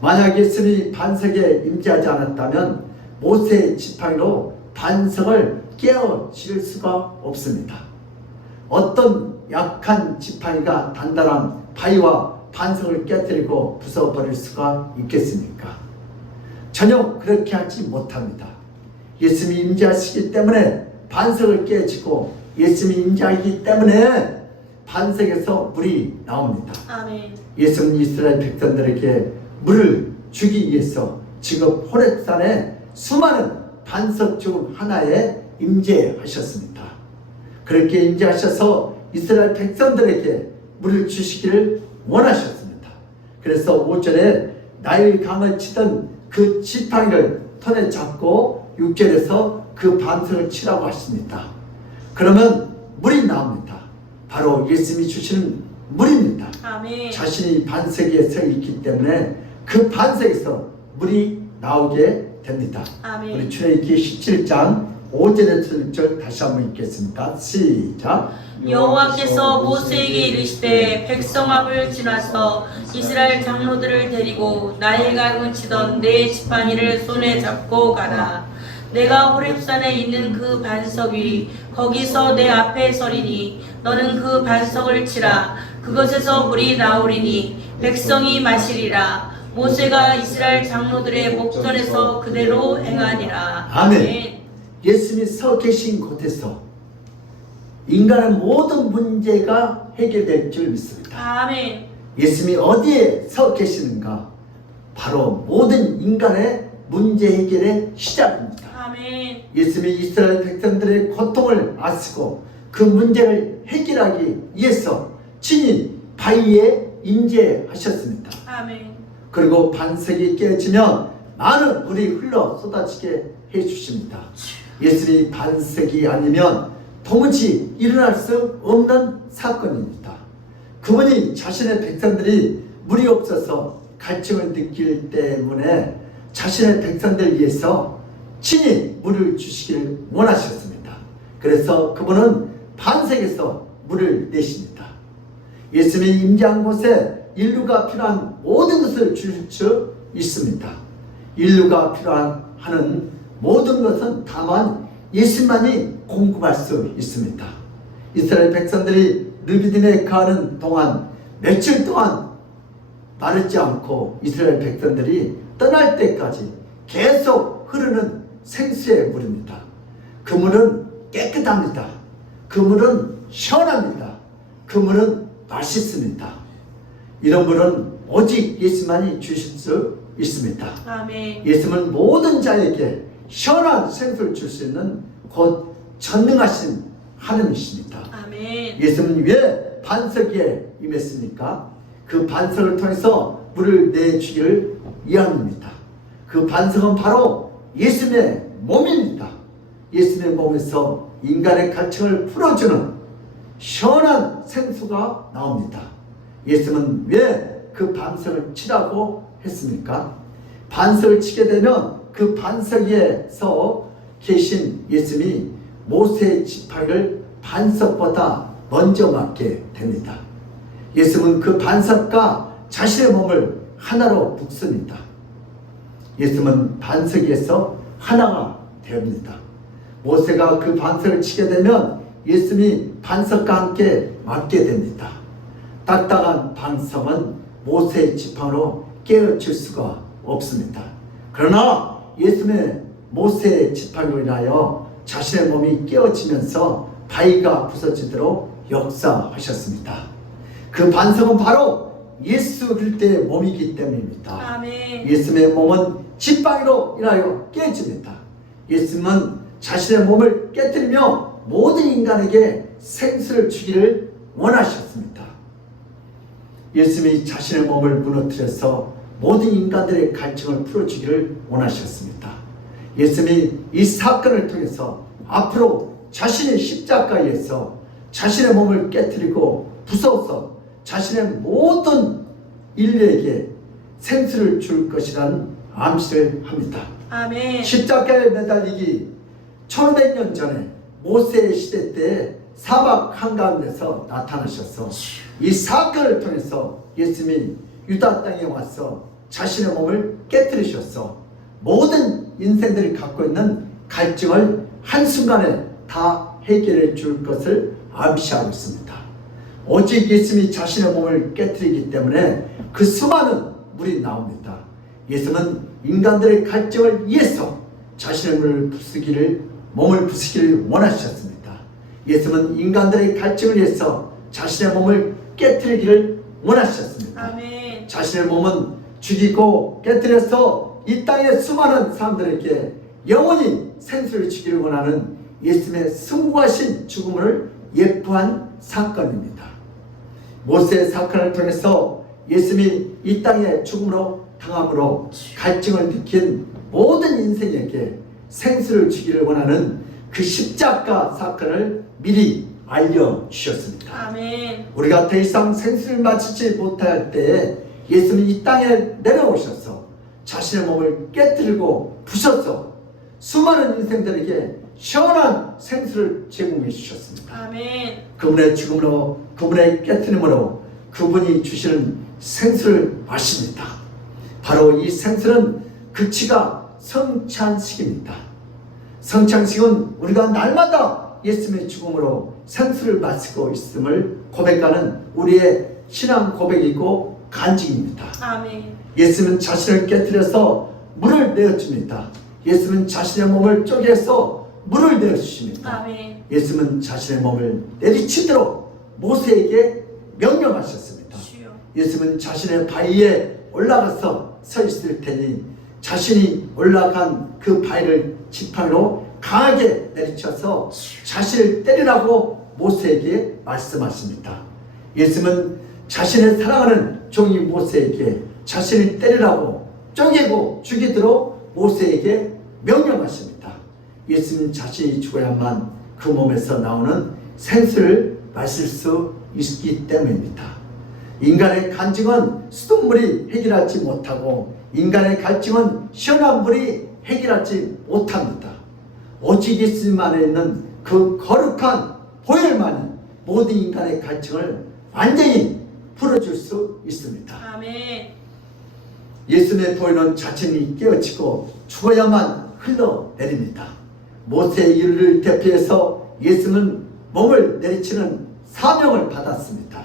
만약 예수님이 반석에 임재하지 않았다면 모세의 지팡이로 반석을 깨어질 수가 없습니다. 어떤 약한 지팡이가 단단한 바위와 반석을 깨뜨리고 부숴버릴 수가 있겠습니까? 전혀 그렇게 하지 못합니다. 예수님이 임재하시기 때문에 반석을 깨지고 예수님이 임재하기 때문에 반석에서 물이 나옵니다. 아멘. 예수님은 이스라엘 백성들에게 물을 주기 위해서 지금 호렙산에 수많은 반석 중 하나에 임재하셨습니다. 그렇게 임재하셔서 이스라엘 백성들에게 물을 주시기를 원하셨습니다. 그래서 5절에 나일 강을 치던 그 지팡이를 손에 잡고 6절에서 그 반석을 치라고 하십니다. 그러면 물이 나옵니다. 바로 예수님이 주시는 물입니다. 아멘. 자신이 반석에 서 있기 때문에 그 반석에서 물이 나오게 됩니다. 아멘. 우리 출애굽기 17장 5절에서 6절 다시 한번 읽겠습니다. 시작. 여호와께서 모세에게 이르시되 백성 앞을 지나서 이스라엘 장로들을 데리고 나일강을 치던 네 지팡이를 손에 잡고 가라. 내가 호렙산에 있는 그 반석 위 거기서 내 앞에 서리니 너는 그 반석을 치라. 그것에서 물이 나오리니 백성이 마시리라. 모세가 이스라엘 장로들의 목전에서 그대로 행하니라. 아멘. 예수님이 서 계신 곳에서 인간의 모든 문제가 해결될 줄 믿습니다. 아멘. 예수님이 어디에 서 계시는가? 바로 모든 인간의 문제 해결의 시작입니다. 아멘. 예수님이 이스라엘 백성들의 고통을 아시고 그 문제를 해결하기 위해서 친히 바위에 임재하셨습니다. 아멘. 그리고 반석이 깨지면 많은 물이 흘러 쏟아지게 해주십니다. 예수님이 반석이 아니면 도무지 일어날 수 없는 사건입니다. 그분이 자신의 백성들이 물이 없어서 갈증을 느낄 때문에 자신의 백성들을 위해서 친히 물을 주시기를 원하셨습니다. 그래서 그분은 반석에서 물을 내십니다. 예수님이 임재한 곳에 인류가 필요한 모든 것을 주실 수 있습니다. 인류가 필요한 모든 것은 다만 예수만이 공급할 수 있습니다. 이스라엘 백성들이 르비딘에 거하는 동안 며칠 동안 마르지 않고 이스라엘 백성들이 떠날 때까지 계속 흐르는 생수의 물입니다. 그 물은 깨끗합니다. 그 물은 시원합니다. 그 물은 맛있습니다. 이런 물은 오직 예수만이 주실 수 있습니다. 아멘. 예수님은 모든 자에게 시원한 생수를 줄 수 있는 곧 전능하신 하나님이십니다. 아멘. 예수님은 왜 반석 위에 임했습니까? 그 반석을 통해서 물을 내주기를 위함입니다. 그 반석은 바로 예수님의 몸입니다. 예수님의 몸에서 인간의 갈증을 풀어주는 시원한 생수가 나옵니다. 예수님은 왜 그 반석을 치라고 했습니까? 반석을 치게 되면 그 반석 위에서 계신 예수님이 모세의 지팡이를 반석보다 먼저 맞게 됩니다. 예수님은 그 반석과 자신의 몸을 하나로 묶습니다. 예수님은 반석 위에서 하나가 됩니다. 모세가 그 반석을 치게 되면 예수님이 반석과 함께 맞게 됩니다. 딱딱한 반석은 모세의 지팡이로 깨어질 수가 없습니다. 그러나 예수님의 모세의 지팡이로 인하여 자신의 몸이 깨어지면서 바위가 부서지도록 역사하셨습니다. 그 반석은 바로 예수 그리스도의 몸이기 때문입니다. 아멘. 예수님의 몸은 지팡이로 인하여 깨집니다. 예수님은 자신의 몸을 깨뜨리며 모든 인간에게 생수를 주기를 원하셨습니다. 예수님이 자신의 몸을 무너뜨려서 모든 인간들의 갈증을 풀어주기를 원하셨습니다. 예수님이 이 사건을 통해서 앞으로 자신의 십자가에서 자신의 몸을 깨뜨리고 부숴서 자신의 모든 인류에게 생수를 줄 것이라는 암시를 합니다. 아멘. 십자가에 매달리기 1500년 전에 모세의 시대 때 사막 한가운데서 나타나셔서 이 사건을 통해서 예수님이 유다 땅에 와서 자신의 몸을 깨뜨리셔서 모든 인생들이 갖고 있는 갈증을 한순간에 다 해결해 줄 것을 암시하고 있습니다. 오직 예수님이 자신의 몸을 깨뜨리기 때문에 그 수많은 물이 나옵니다. 예수님은 인간들의 갈증을 위해서 자신의 몸을 부수기를 원하셨습니다. 예수님은 인간들의 갈증을 위해서 자신의 몸을 깨뜨리기를 원하셨습니다. 아멘. 자신의 몸은 죽이고 깨뜨려서 이 땅의 수많은 사람들에게 영원히 생수를 주기를 원하는 예수님의 숭고하신 죽음을 예표한 사건입니다. 모세의 사건을 통해서 예수님이 이 땅에 죽음으로 당함으로 갈증을 느낀 모든 인생에게 생수를 주기를 원하는 그 십자가 사건을 미리 알려주셨습니다. 아멘. 우리가 더 이상 생수를 마시지 못할 때에 예수님이 이 땅에 내려오셔서 자신의 몸을 깨뜨리고 부셔서 수많은 인생들에게 시원한 생수를 제공해 주셨습니다. 아멘. 그분의 죽음으로, 그분의 깨뜨림으로 그분이 주시는 생수를 마십니다. 바로 이 생수는 그치가 성찬식입니다. 성찬식은 우리가 날마다 예수님의 죽음으로 생수를 마시고 있음을 고백하는 우리의 신앙 고백이고 간증입니다. 아멘. 예수님은 자신을 깨뜨려서 물을 내어줍니다. 예수님은 자신의 몸을 쪼개서 물을 내어주십니다. 아멘. 예수님은 자신의 몸을 내리치도록 모세에게 명령하셨습니다. 주여. 예수님은 자신의 바위에 올라가서 서 있을 테니 자신이 올라간 그 바위를 지팡이로 강하게 내리쳐서 자신을 때리라고 모세에게 말씀하십니다. 예수님은 자신의 사랑하는 종이 모세에게 자신을 때리라고 쪼개고 죽이도록 모세에게 명령하십니다. 예수님 자신이 죽어야만 그 몸에서 나오는 생수를 마실 수 있기 때문입니다. 인간의 간증은 수돗물이 해결하지 못하고 인간의 갈증은 시원한 물이 해결하지 못합니다. 오직 예수님 안에 있는 그 거룩한 보혈만이 모든 인간의 갈증을 완전히 풀어줄 수 있습니다. 아멘. 예수님의 보혈은 자신이 깨어지고 죽어야만 흘러내립니다. 모세의 일을 대표해서 예수님은 몸을 내리치는 사명을 받았습니다.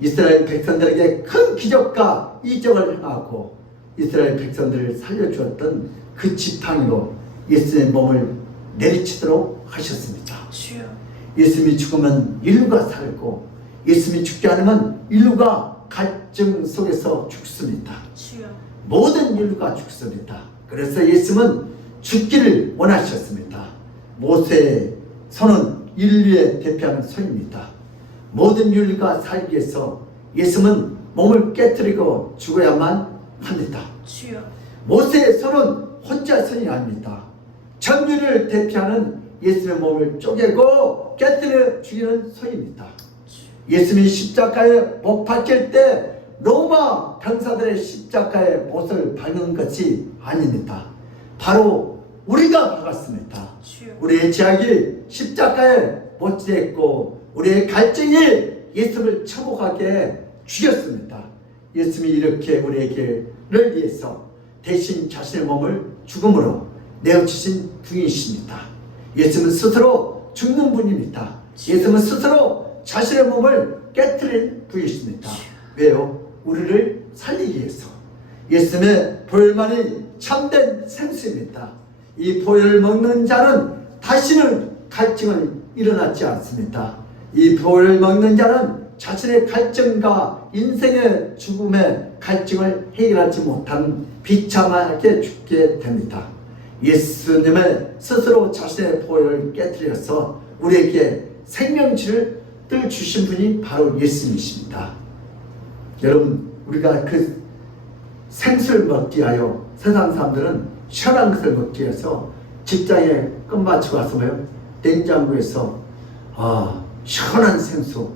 이스라엘 백성들에게 큰 기적과 이적을 행하고 이스라엘 백성들을 살려주었던 그 지팡이로 예수님의 몸을 내리치도록 하셨습니다. 주여. 예수님이 죽으면 인류가 살고 예수님이 죽지 않으면 인류가 갈증 속에서 죽습니다. 주여. 모든 인류가 죽습니다. 그래서 예수님은 죽기를 원하셨습니다. 모세의 손은 인류에 대표하는 손입니다. 모든 인류가 살기 위해서 예수님은 몸을 깨뜨리고 죽어야만 합니다. 주여. 모세의 손은 혼자 손이 아닙니다. 전류를 대표하는 예수님의 몸을 쪼개고 깨뜨려 죽이는 손입니다. 예수님이 십자가에 못 박힐 때 로마 병사들의 십자가에 못을 박는 것이 아닙니다. 바로 우리가 박았습니다. 주여. 우리의 죄악이 십자가에 못지했고 우리의 갈증이 예수님을 처복하게 죽였습니다. 예수님이 이렇게 우리에게를 위해서 대신 자신의 몸을 죽음으로 내어주신 분이십니다. 예수님은 스스로 죽는 분입니다. 예수님은 스스로 자신의 몸을 깨뜨린 분이십니다. 왜요? 우리를 살리기 위해서. 예수님의 보혈만이 참된 생수입니다. 이 보혈을 먹는 자는 다시는 갈증은 일어나지 않습니다. 이 보혈을 먹는 자는 자신의 갈증과 인생의 죽음의 갈증을 해결하지 못한 비참하게 죽게 됩니다. 예수님의 스스로 자신의 보혈을 깨뜨려서 우리에게 생명질을 주신 분이 바로 예수님이십니다. 여러분, 우리가 그 생수를 먹기 위하여 세상 사람들은 시원한 것을 먹기 위해서 직장에 끝마치고 와서 뭐요? 냉장고에서 시원한 생수,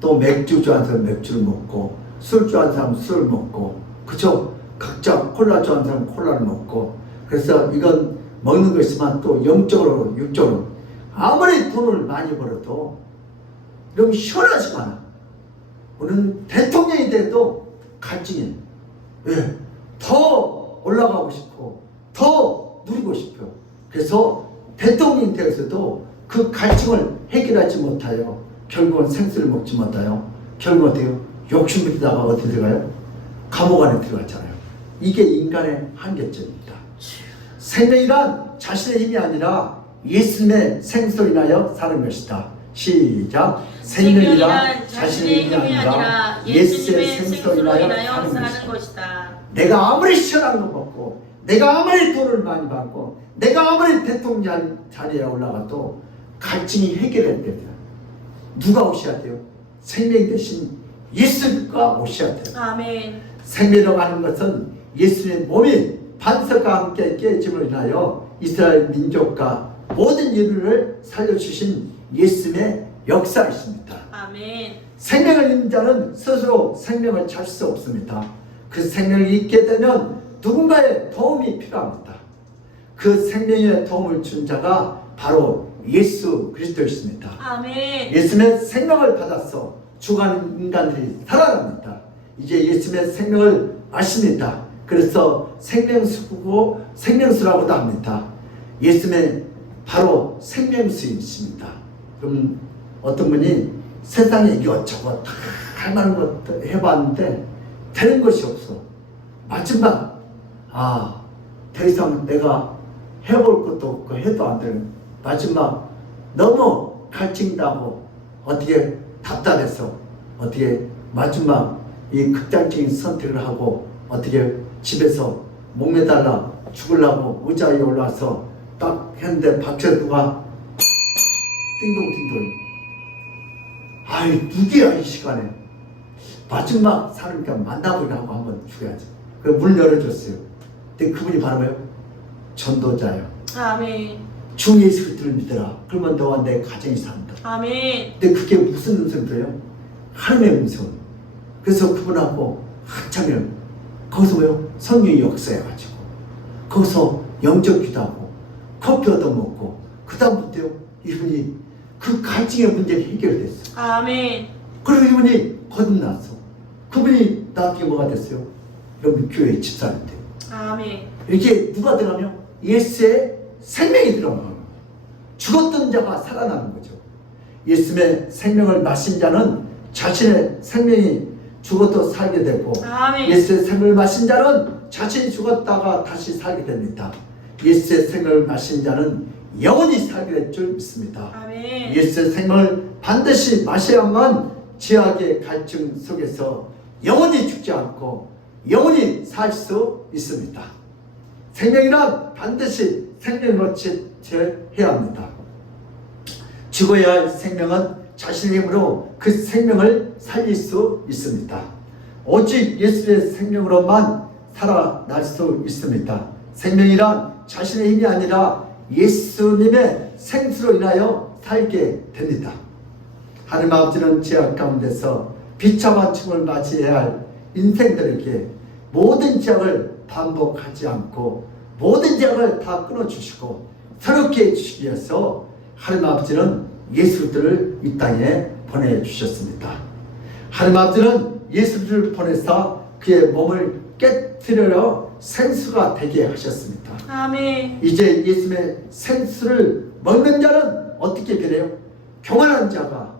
또 맥주 좋아하는 사람 맥주를 먹고 술 좋아하는 사람 술을 먹고, 그죠? 각자 콜라 좋아하는 사람 콜라를 먹고. 그래서 이건 먹는 것이지만 또 영적으로 육적으로 아무리 돈을 많이 벌어도 너무 시원하지가 않아. 우리는 대통령이 돼도 갈증이에요. 왜? 더 올라가고 싶고 더 누리고 싶어요. 그래서 대통령이 되어서도 그 갈증을 해결하지 못하여 결국은 생수를 먹지 못하여 결국 어때요? 욕심 부리다가 어디 들어가요? 감옥 안에 들어갔잖아요. 이게 인간의 한계점입니다. 생명이란 자신의 힘이 아니라 예수님의 생수로 인하여 사는 것이다. 시작. 생명이란 자신의 힘이 아니라 예수님의 생수로 인하여 사는 것이다. 내가 아무리 시원한 거 먹고 내가 아무리 돈을 많이 받고 내가 아무리 대통령 자리에 올라가도 갈증이 해결될 때다. 누가 오셔야 돼요? 생명 대신 예수가 오셔야 돼요. 아멘. 생명이라고 하는 것은 예수의 몸이 반석과 함께 깨짐으로 인하여 이스라엘 민족과 모든 인류를 살려주신 예수의 역사이십니다. 아멘. 생명을 있는 자는 스스로 생명을 찾을 수 없습니다. 그 생명을 잊게 되면 누군가의 도움이 필요합니다. 그 생명의 도움을 준 자가 바로 예수 그리스도이십니다. 아멘. 예수의 생명을 받아서 죽어가는 인간들이 살아납니다. 이제 예수의 생명을 마십니다. 그래서 생명수라고도 합니다. 예수의 바로 생명수이십니다. 그럼 어떤 분이 세상에 이것저것 다 할 만한 것도 해봤는데 되는 것이 없어. 마지막 더 이상 내가 해볼 것도 없고 해도 안 되는 마지막 너무 갈증나고 어떻게 답답해서 어떻게 마지막 이 극단적인 선택을 하고 어떻게 집에서 목매달라 죽으려고 의자에 올라서 딱 했는데 밖에 누가 띵동띵동 아이 누구야 이 시간에 마지막 사람이니까 만나보려고 한번 죽여야지. 그래서 문 열어줬어요. 근데 그분이 바로 뭐예요? 전도자예요. 아멘. 주 예수 그리스도를 믿어라. 그러면 너와 내 가정이 산다. 아멘. 근데 그게 무슨 음성들이에요? 하나님의 음성. 그래서 그분하고 한참을 거기서 뭐요? 성령이 역사해가지고 거기서 영적 기도하고 커피 얻어먹고 그 다음부터요 이분이 그 갈증의 문제가 해결됐어요. 아멘. 그리고 이분이 거듭났어. 그분이 나중에 뭐가 됐어요? 여러분 교회 집사님 돼요. 아멘. 이렇게 누가 들어가면 예수의 생명이 들어가는 거예요. 죽었던 자가 살아나는 거죠. 예수의 생명을 마신 자는 자신의 생명이 죽어도 살게 되고 아멘. 예수의 생명을 마신 자는 자신이 죽었다가 다시 살게 됩니다. 예수의 생명을 마신 자는 영원히 살게 될 줄 믿습니다. 아멘. 예수의 생명을 반드시 마셔야만 죄악의 갈증 속에서 영원히 죽지 않고 영원히 살 수 있습니다. 생명이란 반드시 생명으로 해야 합니다. 죽어야 할 생명은 자신의 힘으로 그 생명을 살릴 수 있습니다. 오직 예수의 생명으로만 살아날 수 있습니다. 생명이란 자신의 힘이 아니라 예수님의 생수로 인하여 살게 됩니다. 하나님 아버지는 죄악 가운데서 비참한 죽음을 맞이해야 할 인생들에게 모든 죄악을 반복하지 않고 모든 죄악을 다 끊어주시고 새롭게 해주시기 위해서 하나님 아버지는 예수들을 이 땅에 보내주셨습니다. 하나님 아버지는 예수를 보내사 그의 몸을 깨뜨려 생수가 되게 하셨습니다. 아멘. 이제 예수의 생수를 먹는 자는 어떻게 변해요? 교만한 자가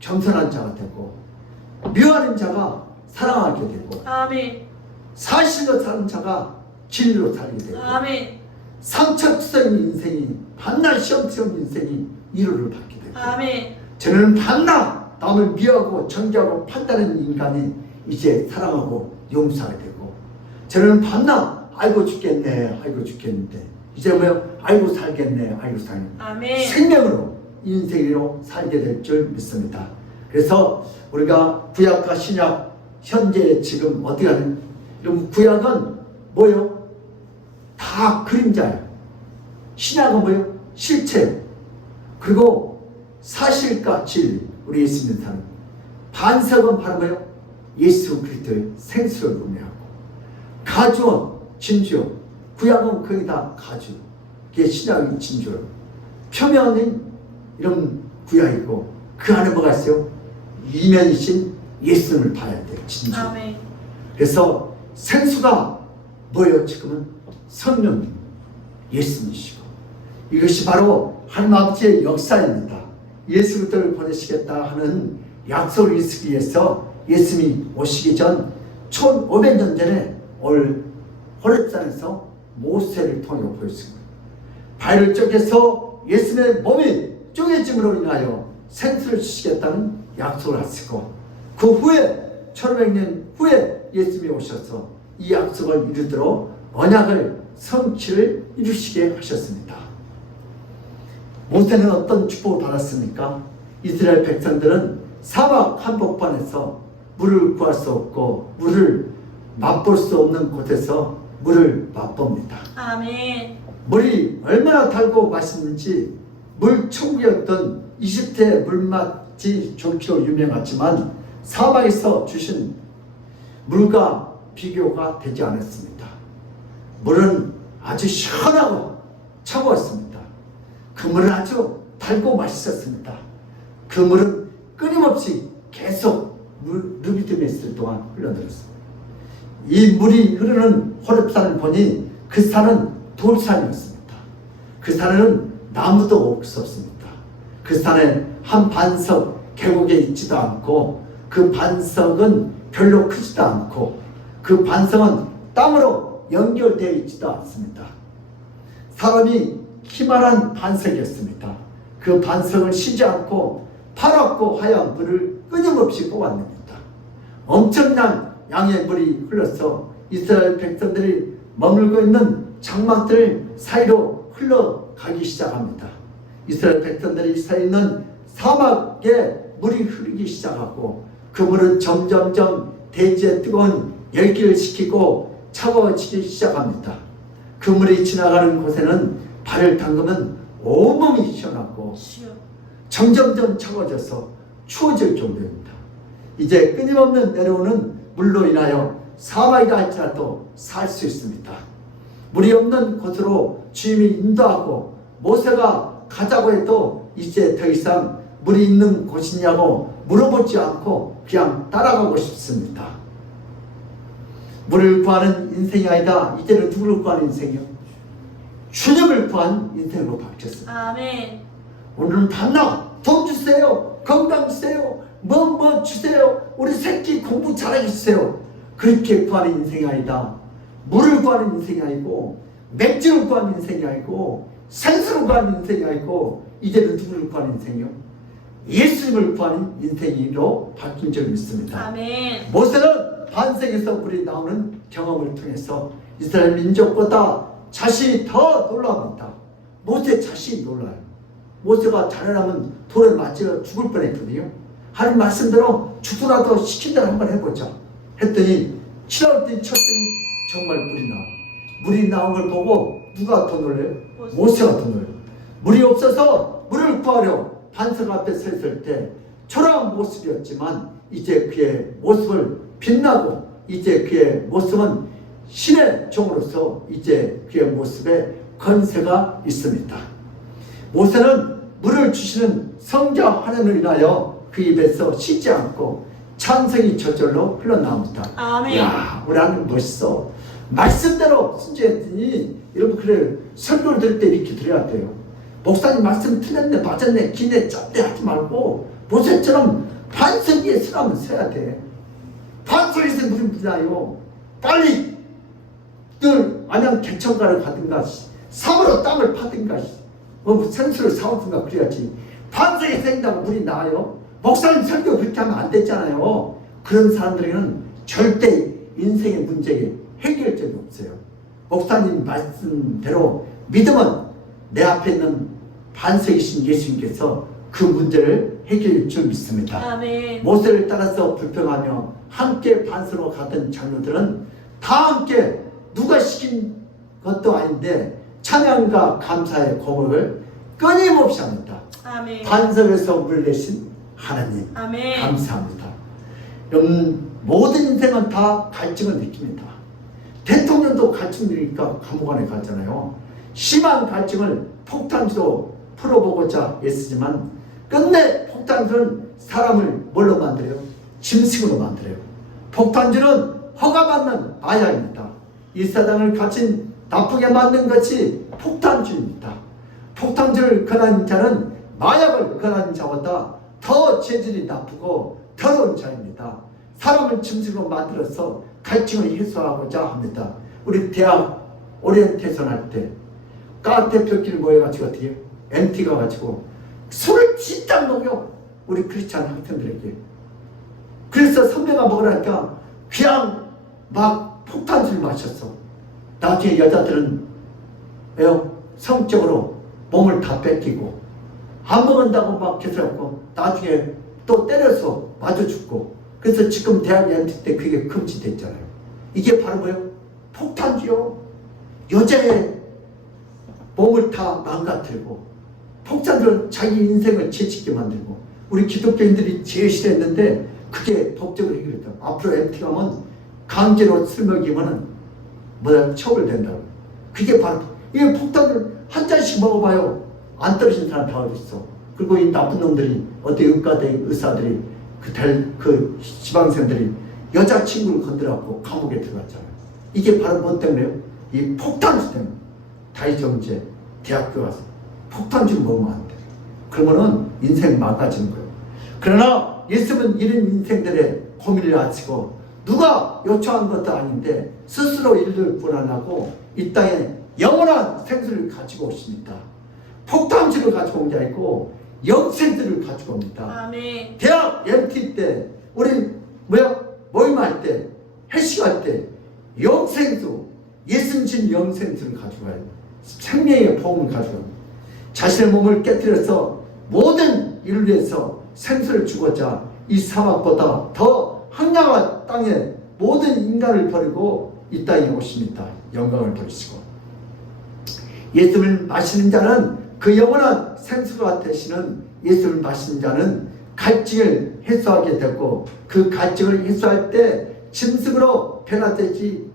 겸손한 자가 되고 미워하는 자가 사랑하게 되고 아멘. 사실로 사는 자가 진리로 살게 되고 아멘. 상처투성이 인생이 밤낮 시험처럼 인생이 위로를 받게 되고 아멘. 저는 밤낮 남을 미워하고 정죄하고 판단하는 인간이 이제 사랑하고 용서하게 되고 저는 밤낮 아이고 죽겠네 아이고 죽겠는데 이제 뭐요? 아이고 살겠네 아이고 살겠네 아멘. 생명으로 인생으로 살게 될 줄 믿습니다. 그래서 우리가 구약과 신약 현재 지금 어떻게 하는 이런 구약은 뭐요? 다 그림자예요. 신약은 뭐요? 실체. 그리고 사실과 진리. 우리 예수 믿는 사람. 반석은 바로 뭐요? 예수 그리스도의 생수를 의미하고 가주은 진주. 구약은 거의 다 가주. 그게 신약이 진주예요. 표면은 이런 구약이고 그 안에 뭐가 있어요? 이면이신 예수님을 봐야 돼요. 진주. 아멘. 그래서 생수가 뭐예요? 지금은 성령 예수님이시고 이것이 바로 하나님 아버지의 역사입니다. 예수 그리스도를 보내시겠다 하는 약속을 이루기 위해서 예수님이 오시기 전 1500년 전에 호렙산에서 모세를 통해 보였습니다. 발을 쪼개서 예수님의 몸이 쪼개짐으로 인하여 생수를 주시겠다는 약속을 하시고 그 후에 1500년 후에 예수님이 오셔서 이 약속을 이루도록 언약을 성취를 이루시게 하셨습니다. 모세는 어떤 축복을 받았습니까? 이스라엘 백성들은 사막 한복판에서 물을 구할 수 없고 물을 맛볼 수 없는 곳에서 물을 맛봅니다. 아멘. 물이 얼마나 달고 맛있는지 물 천국이었던 이집트의 물맛이 좋기로 유명하지만 사막에서 주신 물과 비교가 되지 않았습니다. 물은 아주 시원하고 차가웠습니다. 그 물은 아주 달고 맛있었습니다. 그 물은 끊임없이 계속 루비딤에 있을 동안 흘러들었습니다. 이 물이 흐르는 호렙산을 보니 그 산은 돌산이었습니다. 그 산에는 나무도 없었습니다. 그 산에 한 반석 계곡에 있지도 않고 그 반석은 별로 크지도 않고 그 반석은 땅으로 연결되어 있지도 않습니다. 사람이 키만한 반석이었습니다. 그 반석을 쉬지 않고 파랗고 하얀 물을 끊임없이 뽑아냅니다. 엄청난 양의 물이 흘러서 이스라엘 백성들이 머물고 있는 장막들 사이로 흘러가기 시작합니다. 이스라엘 백성들이 서 있는 사막에 물이 흐르기 시작하고 그 물은 점점점 대지의 뜨거운 열기를 식히고 차가워지기 시작합니다. 그 물이 지나가는 곳에는 발을 담그면 온몸이 시원하고 주여. 점점점 차가워져서 추워질 정도입니다. 이제 끊임없는 내려오는 물로 인하여 사막이라 할지라도 살 수 있습니다. 물이 없는 곳으로 주님이 인도하고 모세가 가자고 해도 이제 더 이상 물이 있는 곳이냐고 물어보지 않고 그냥 따라가고 싶습니다. 물을 구하는 인생이 아니다. 이제는 누구를 구하는 인생이요? 주님을 구하는 인생으로 바뀌었습니다. 아멘. 오늘은 밤낮 돈 주세요, 건강 주세요, 뭐 주세요, 우리 새끼 공부 잘하게 주세요. 그렇게 구하는 인생이 아니다. 물을 구하는 인생이 아니고 맥주를 구하는 인생이 아니고 생수를 구하는 인생이 아니고 이제는 누구를 구하는 인생이요? 예수님을 구하는 인생으로 바뀐 적이 있습니다. 아멘. 모세는 반석에서 물이 나오는 경험을 통해서 이스라엘 민족보다 자신이 더 놀랍니다. 모세 자신이 놀라요. 모세가 자라나면 돌에 맞아 죽을 뻔했거든요. 하나님 말씀대로 죽더라도 시킨 대로 한번 해보자 했더니 7월 때 쳤더니 정말 물이 나와. 물이 나온 걸 보고 누가 더 놀래요? 모세가 더 놀래요. 물이 없어서 물을 구하려 반석 앞에 서 있을 때 초라한 모습이었지만 이제 그의 모습을 빛나고 이제 그의 모습은 신의 종으로서 이제 그의 모습에 건세가 있습니다. 모세는 물을 주시는 성자 하나님을 인하여 그 입에서 쉬지 않고 찬성이 저절로 흘러나옵니다. 아멘. 야, 우리 하나님 멋있어. 말씀대로 순종했더니 여러분 그래 설교를 들을 때 이렇게 드려야 돼요. 목사님 말씀 틀렸네, 맞았네, 기네, 짰네 하지 말고 모세처럼 반석 위에 서라면 서야 돼. 반석에서 물이 묻나요? 빨리 늘 안양 개천가를 가든가 삼으로 땅을 파든가 생수를 사오든가 그래야지. 반석에 생긴다고 물이 나와요? 목사님 설교 그렇게 하면 안 됐잖아요. 그런 사람들에게는 절대 인생의 문제에 해결점이 없어요. 목사님 말씀대로 믿으면 내 앞에 있는 반석이신 예수님께서 그 문제를 해결할 줄 믿습니다. 아멘. 모세를 따라서 불평하며 함께 반석으로 가던 장로들은 다 함께 누가 시킨 것도 아닌데 찬양과 감사의 고백을 끊임없이 합니다. 아멘. 반석에서 물 내신 하나님 아멘. 감사합니다. 모든 인생은 다 갈증을 느낍니다. 대통령도 갈증 느끼니까 감옥 안에 갔잖아요. 심한 갈증을 폭탄주로 풀어보고자 애쓰지만 끝내 폭탄주는 사람을 뭘로 만들어요? 짐승으로 만들어요. 폭탄주는 허가받는 마약입니다. 이 세상을 가진 나쁘게 만든 것이 폭탄주입니다. 폭탄주를 권하는 자는 마약을 권하는 자보다 더 재질이 나쁘고 더러운 자입니다. 사람을 짐승으로 만들어서 갈증을 해소하고자 합니다. 우리 대학 오리엔테이션 할 때 과 대표끼리 모여가지고 어떻게 해요? MT 가가지고 술을 진짜 먹여 우리 크리스찬 학생들에게. 그래서 선배가 먹으라니까 그냥 막 폭탄술 마셨어. 나중에 여자들은 왜요? 성적으로 몸을 다 뺏기고 안 먹는다고 막 계속하고 나중에 또 때려서 맞아 죽고 그래서 지금 대학 MT 때 그게 금지됐잖아요. 이게 바로 뭐예요? 폭탄주요. 여자의 몸을 다 망가뜨리고 폭탄주는 자기 인생을 죄짓게 만들고 우리 기독교인들이 제일 싫어했는데 그게 법적으로 해결했다. 앞으로 MT 가면 강제로 술 먹이면은 뭐야 처벌된다고. 그게 바로 이 폭탄을 한 잔씩 먹어봐요. 안 떨어진 사람 다 어디 있어. 그리고 이 나쁜 놈들이 어디 의과대 의사들이 그 지방생들이 여자친구를 건드려갖고 감옥에 들어갔잖아요. 이게 바로 뭐 때문에요? 이 폭탄주 때문에. 다이정제 대학교 가서 폭탄주를 먹으면 안 돼. 그러면은 인생 망가지는 거예요. 그러나 예수는 이런 인생들의 고민을 아치고 누가 요청한 것도 아닌데 스스로 인류를 구원하려고 이 땅에 영원한 생수를 가지고 오십니다. 폭탄주를 가지고 온 게 아니고 영생들을 가지고 옵니다. 아멘. 대학 MT 때 우리 모임할 때 회식할 때 영생수 예수님 영생수를 가지고 와요. 생명의 복음을 가지고 와요. 자신의 몸을 깨뜨려서 모든 인류에서 생수를 주고자 이 사막보다 더 황량한 땅에 모든 인간을 버리고 이 땅에 오십니다. 영광을 버리시고 예수를 마시는 자는 그 영원한 생수가 되시는 예수를 마시는 자는 갈증을 해소하게 되고 그 갈증을 해소할 때 짐승으로 변화되지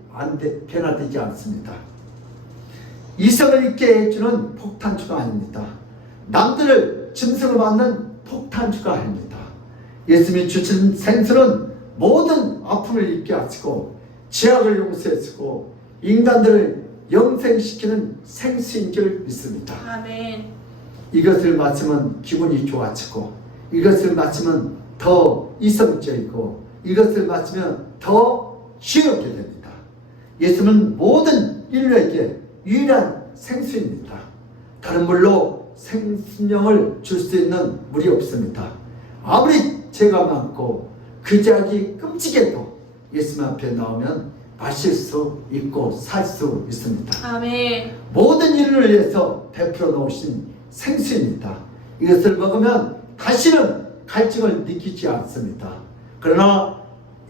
않습니다. 이성을 있게 해주는 폭탄주가 아닙니다. 남들을 짐승으로 만든 폭탄주가 아닙니다. 예수님이 주신 생수는 모든 아픔을 잊게 하시고 죄악을 용서하시고 인간들을 영생시키는 생수인 줄 믿습니다. 아멘. 이것을 마시면 기분이 좋아지고 이것을 마시면 더 이성적이고 이것을 마시면 더 지혜롭게 됩니다. 예수는 모든 인류에게 유일한 생수입니다. 다른 물로 생명을 줄 수 있는 물이 없습니다. 아무리 죄가 많고 그 죄악이 끔찍해도 예수님 앞에 나오면 마실 수 있고 살 수 있습니다. 아멘. 모든 인류를 위해서 베풀어 놓으신 생수입니다. 이것을 먹으면 다시는 갈증을 느끼지 않습니다. 그러나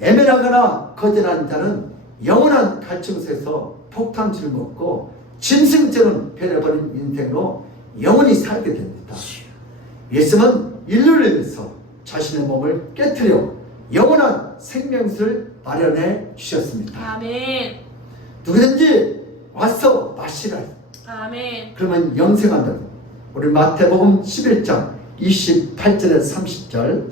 애매하거나 거절하는 자는 영원한 갈증에서 폭탄주를 먹고 짐승처럼 변해버린 인생으로 영원히 살게 됩니다. 예수는 인류를 위해서 자신의 몸을 깨뜨려 영원한 생명수를 마련해 주셨습니다. 아멘. 누구든지 와서 마시라. 아멘. 그러면 영생한다. 우리 마태복음 11장 28절에 30절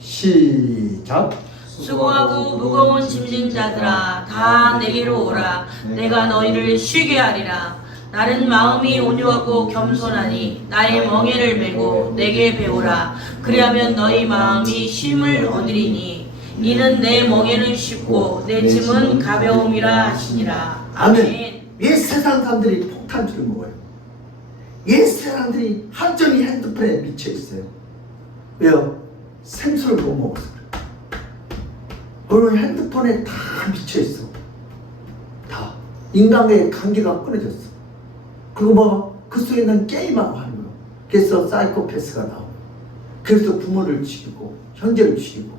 시작. 수고하고 무거운 짐진 자들아 다 내게로 오라. 내가 너희를 쉬게 하리라. 나는 마음이 온유하고 겸손하니 나의 멍에를 메고 내게 배우라. 그리하면 너희 마음이 쉼을 얻으리니 이는 내 멍에는 쉽고 내 짐은 가벼움이라 하시니라. 아멘. 왜 세상 사람들이 폭탄주를 먹어요? 왜 사람들이 하루 종일 핸드폰에 미쳐 있어요? 왜요? 생수를 못 먹어서 그래요. 오늘 핸드폰에 다 미쳐 있어. 다 인간과의 관계가 끊어졌어. 그리고 그 속에 있는 게임하고 하는 거예요. 그래서 사이코패스가 나오고 그래서 부모를 죽이고 형제를 죽이고.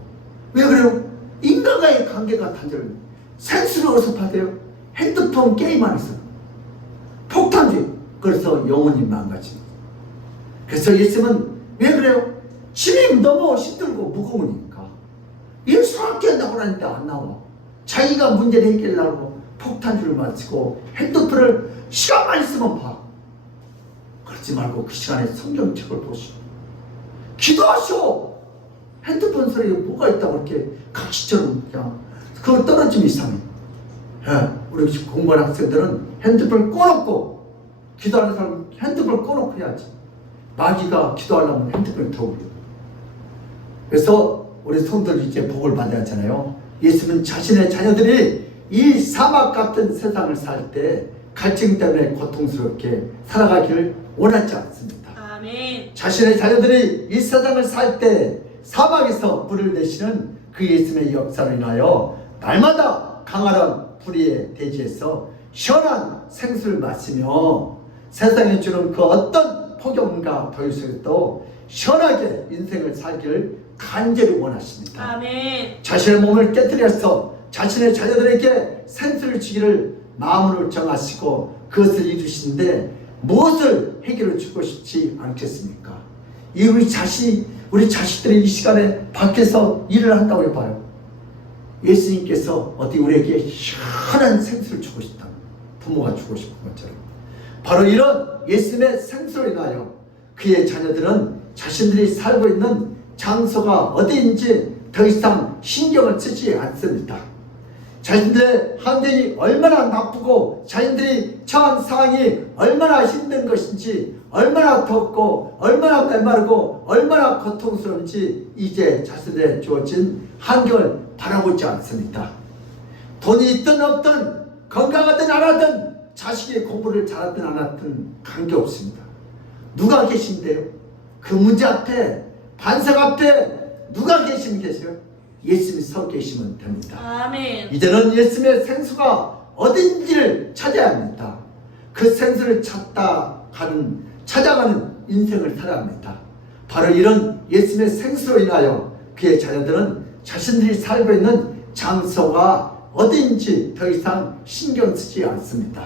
왜 그래요? 인간과의 관계가 단절돼요. 생수를 어디서 받아요? 핸드폰 게임 안에서. 폭탄주. 그래서 영혼이 망가집니다. 그래서 예수님은 왜 그래요? 짐이 너무 힘들고 무거우니까 예수님께 한다고 하는데 안 나와. 자기가 문제를 해결하려고 폭탄주를 마시고 핸드폰을 시간만 있으면 봐. 그러지 말고 그 시간에 성경책을 보시고 기도하시오. 핸드폰 소리에 뭐가 있다고 이렇게 각시처럼 그냥 그거 떨어지면 이상해. 우리 공부하는 학생들은 핸드폰을 꺼놓고 기도하는 사람은 핸드폰을 꺼놓고 해야지. 마귀가 기도하려면 핸드폰을 더 올려. 그래서 우리 성도들이 이제 복을 받아야 하잖아요. 예수는 자신의 자녀들이 이 사막 같은 세상을 살 때 갈증 때문에 고통스럽게 살아가기를 원하지 않습니다. 아멘. 자신의 자녀들이 이 세상을 살 때 사막에서 물을 내시는 그 예수님의 역사를 인하여 날마다 강활한 불의의 대지에서 시원한 생수를 마시며 세상에 주는 그 어떤 폭염과 더위 속에도 시원하게 인생을 살기를 간절히 원하십니다. 아멘. 자신의 몸을 깨뜨려서 자신의 자녀들에게 생수를 주기를 마음으로 정하시고 그것을 이루시는데 무엇을 해결해 주고 싶지 않겠습니까? 우리 자식들이 이 시간에 밖에서 일을 한다고 해봐요. 예수님께서 어떻게 우리에게 시원한 생수를 주고 싶다. 부모가 주고 싶은 것처럼. 바로 이런 예수님의 생수로 인하여 그의 자녀들은 자신들이 살고 있는 장소가 어디인지 더 이상 신경을 쓰지 않습니다. 자신들의 환경이 얼마나 나쁘고 자신들이 처한 상황이 얼마나 힘든 것인지, 얼마나 덥고 얼마나 메마르고 얼마나 고통스러운지 이제 자신들의 주어진 환경을 바라보지 않습니다. 돈이 있든 없든 건강하든 안 하든 자식이 공부를 잘하든 안 하든 관계없습니다. 누가 계신데요? 그 문제 앞에, 반석 앞에 누가 계세요? 예수님이 서 계시면 됩니다. 아멘. 이제는 예수님의 생수가 어딘지를 찾아야 합니다. 그 생수를 찾아가는 인생을 살아야 합니다. 바로 이런 예수님의 생수로 인하여 그의 자녀들은 자신들이 살고 있는 장소가 어디인지 더 이상 신경 쓰지 않습니다.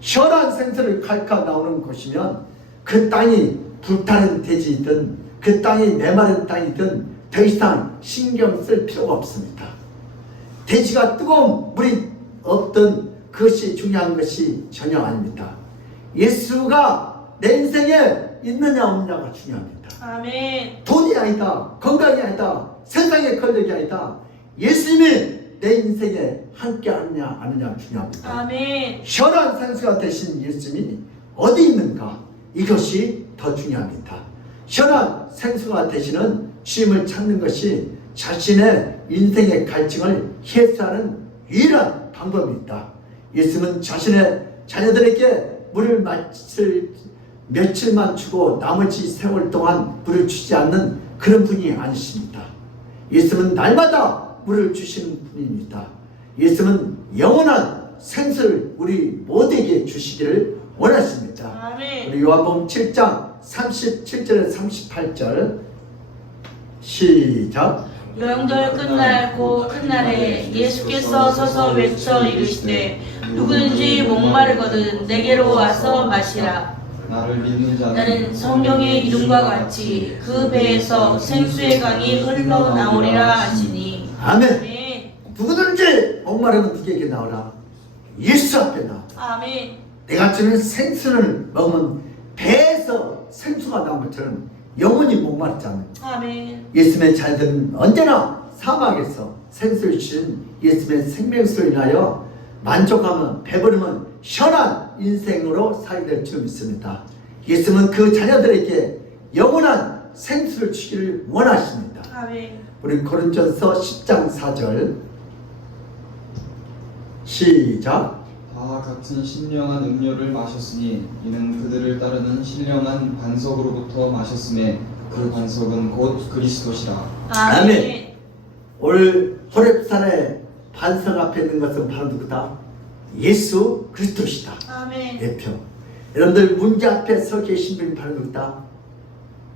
시원한 생수를 칼칼 나오는 곳이면 그 땅이 불타는 대지이든 그 땅이 메마른 땅이든 더 이상 신경 쓸 필요가 없습니다. 대지가 뜨거운 물이 없든 그것이 중요한 것이 전혀 아닙니다. 예수가 내 인생에 있느냐 없느냐가 중요합니다. 아멘. 돈이 아니다, 건강이 아니다, 세상의 권력이 아니다. 예수님이 내 인생에 함께 하느냐 아느냐 중요합니다. 아멘. 시원한 생수가 되신 예수님이 어디 있는가, 이것이 더 중요합니다. 시원한 생수가 되시는 주님을 찾는 것이 자신의 인생의 갈증을 해소하는 유일한 방법입니다. 예수님은 자신의 자녀들에게 물을 며칠만 주고 나머지 세월 동안 물을 주지 않는 그런 분이 아니십니다. 예수님은 날마다 물을 주시는 분입니다. 예수님은 영원한 생수를 우리 모두에게 주시기를 원하십니다. 아멘. 우리 요한복음 7장 37절에 38절 시작. 영절 끝날 곧 큰 날에 예수께서 서서 외쳐 이르시되 누구든지 목마르거든 내게로 와서 마시라. 나를 믿는 자는 나는 성경의 이름과 같이 그 배에서 생수의 강이 흘러나오리라 하시니. 아멘. 아멘. 누구든지 목마르면 누구에게 나오라. 예수 앞에 나오라. 아멘. 내가 주는 생수를 먹으면 배에서 생수가 나온 것처럼 영원히 목마르지 않는 아멘. 예수님의 자녀들은 언제나 사막에서 생수를 주신 예수님의 생명수로 인하여 만족하면 배부르면 시원한 인생으로 살게 될 줄 믿습니다. 예수님은 그 자녀들에게 영원한 생수를 주기를 원하십니다. 아멘. 우리 고린도전서 10장 4절 시작. 다 같은 신령한 음료를 마셨으니 이는 그들을 따르는 신령한 반석으로부터 마셨음에 그 반석은 곧 그리스도시라. 아멘. 오늘 호렙산의 반석 앞에 있는 것은 바로 누구다? 예수 그리스도시다. 아멘. 대표. 여러분들 문제 앞에 서 계신 분이 바로 누구다?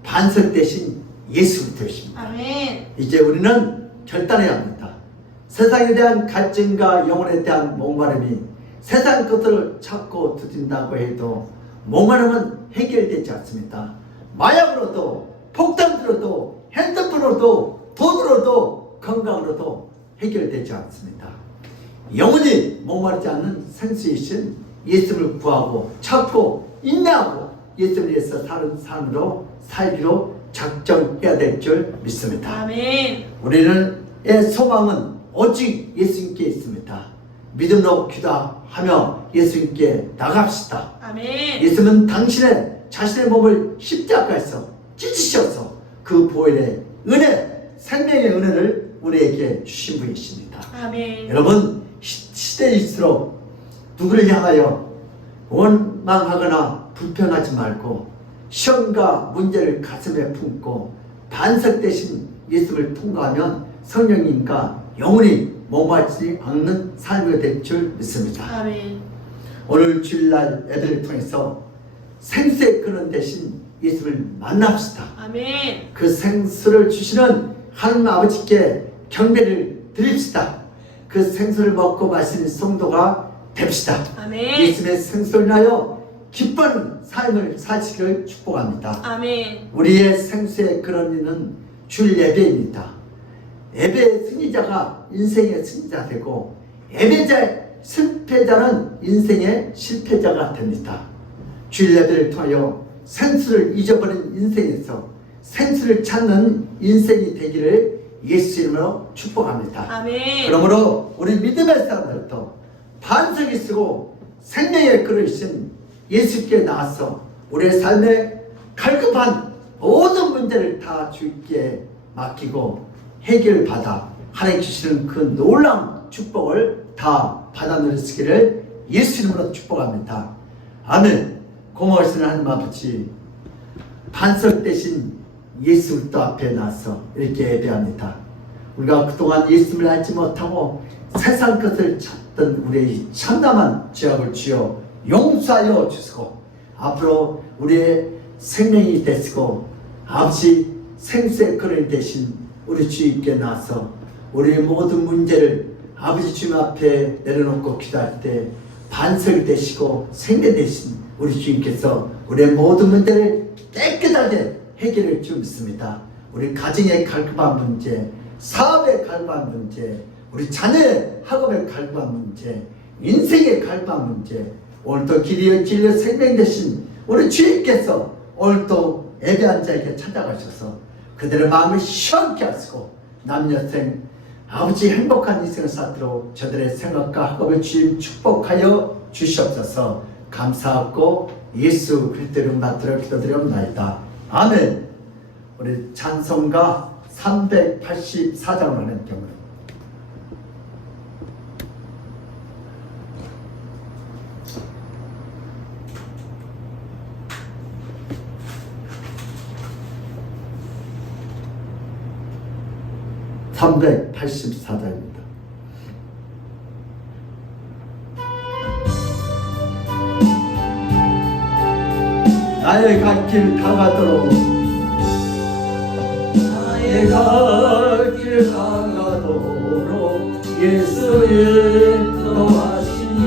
반석 대신 예수 그리스도십니다. 아멘. 이제 우리는 결단해야 합니다. 세상에 대한 갈증과 영혼에 대한 목마름이 세상 것들을 찾고 두둔다고 해도 목마름은 해결되지 않습니다. 마약으로도, 폭탄으로도, 핸드폰으로도, 돈으로도, 건강으로도 해결되지 않습니다. 영원히 목마르지 않는 생수이신 예수를 구하고 찾고 인내하고 예수를 위해서 사는 삶으로 살기로 작정해야 될 줄 믿습니다. 아멘. 우리의 소망은 오직 예수님께 있습니다. 믿음으로 기도하며 예수님께 나갑시다. 아멘. 예수님은 자신의 몸을 십자가에서 찢으셔서 그 보혈의 은혜, 생명의 은혜를 우리에게 주신 분이십니다. 아멘. 여러분, 시대일수록 누구를 향하여 원망하거나 불평하지 말고 시험과 문제를 가슴에 품고 반석 대신 예수를 통과하면 성령님과 영원히 머무하지 않는 삶이 될 줄 믿습니다. 아멘. 오늘 주일날 예배를 통해서 생수의 근원 대신 예수를 만납시다. 아멘. 그 생수를 주시는 하나님 아버지께 경배를 드립시다. 그 생수를 먹고 마시는 성도가 됩시다. 아멘. 예수의 생수를 인하여 기쁜 삶을 사시기를 축복합니다. 아멘. 우리의 생수의 근원은 주일 예배입니다. 예배의 승리자가 인생의 승리자 되고 예배자의 실패자는 인생의 실패자가 됩니다. 주일 예배를 통하여 생수를 잊어버린 인생에서 생수를 찾는 인생이 되기를 예수 이름으로 축복합니다. 아멘. 그러므로 우리 믿음의 사람들도 반석이 쓰고 생명의 그릇인 예수께 나와서 우리의 삶에 갈급한 모든 문제를 다 주께 맡기고 해결받아 하나님 주시는 그 놀라운 축복을 다 받아 누리시기를 예수 이름으로 축복합니다. 아멘. 고마우신 하나님 아버지, 반석 대신 예수 그리스도 앞에 나서 이렇게 예배합니다. 우리가 그동안 예수를 알지 못하고 세상 것을 찾던 우리의 참담한 죄악을 주여 용서하여 주시고 앞으로 우리의 생명이 되시고 아버지 생수의 근원 대신 우리 주님께 나서 우리의 모든 문제를 아버지 주님 앞에 내려놓고 기도할 때 반석이 되시고 생명 되신 우리 주님께서 우리의 모든 문제를 깨끗하게 해결할 줄 믿습니다. 우리 가정의 갈급한 문제, 사업의 갈급한 문제, 우리 자녀의 학업의 갈급한 문제, 인생의 갈급한 문제, 오늘도 길이여 생명 되신 우리 주님께서 오늘도 예배한 자에게 찾아가셔서 그들의 마음을 시원케 하시고 남녀생 아버지 행복한 인생을 쌓도록 저들의 생각과 학업을 주님 축복하여 주시옵소서. 감사하고 예수 그리스도의 이름 받들어 기도드리옵나이다. 아멘. 우리 찬송가 384장을 하는 경우는 (384장입니다) 나의 갈 길 다가도록 나의 갈 길 다가도록 예수 인도하시니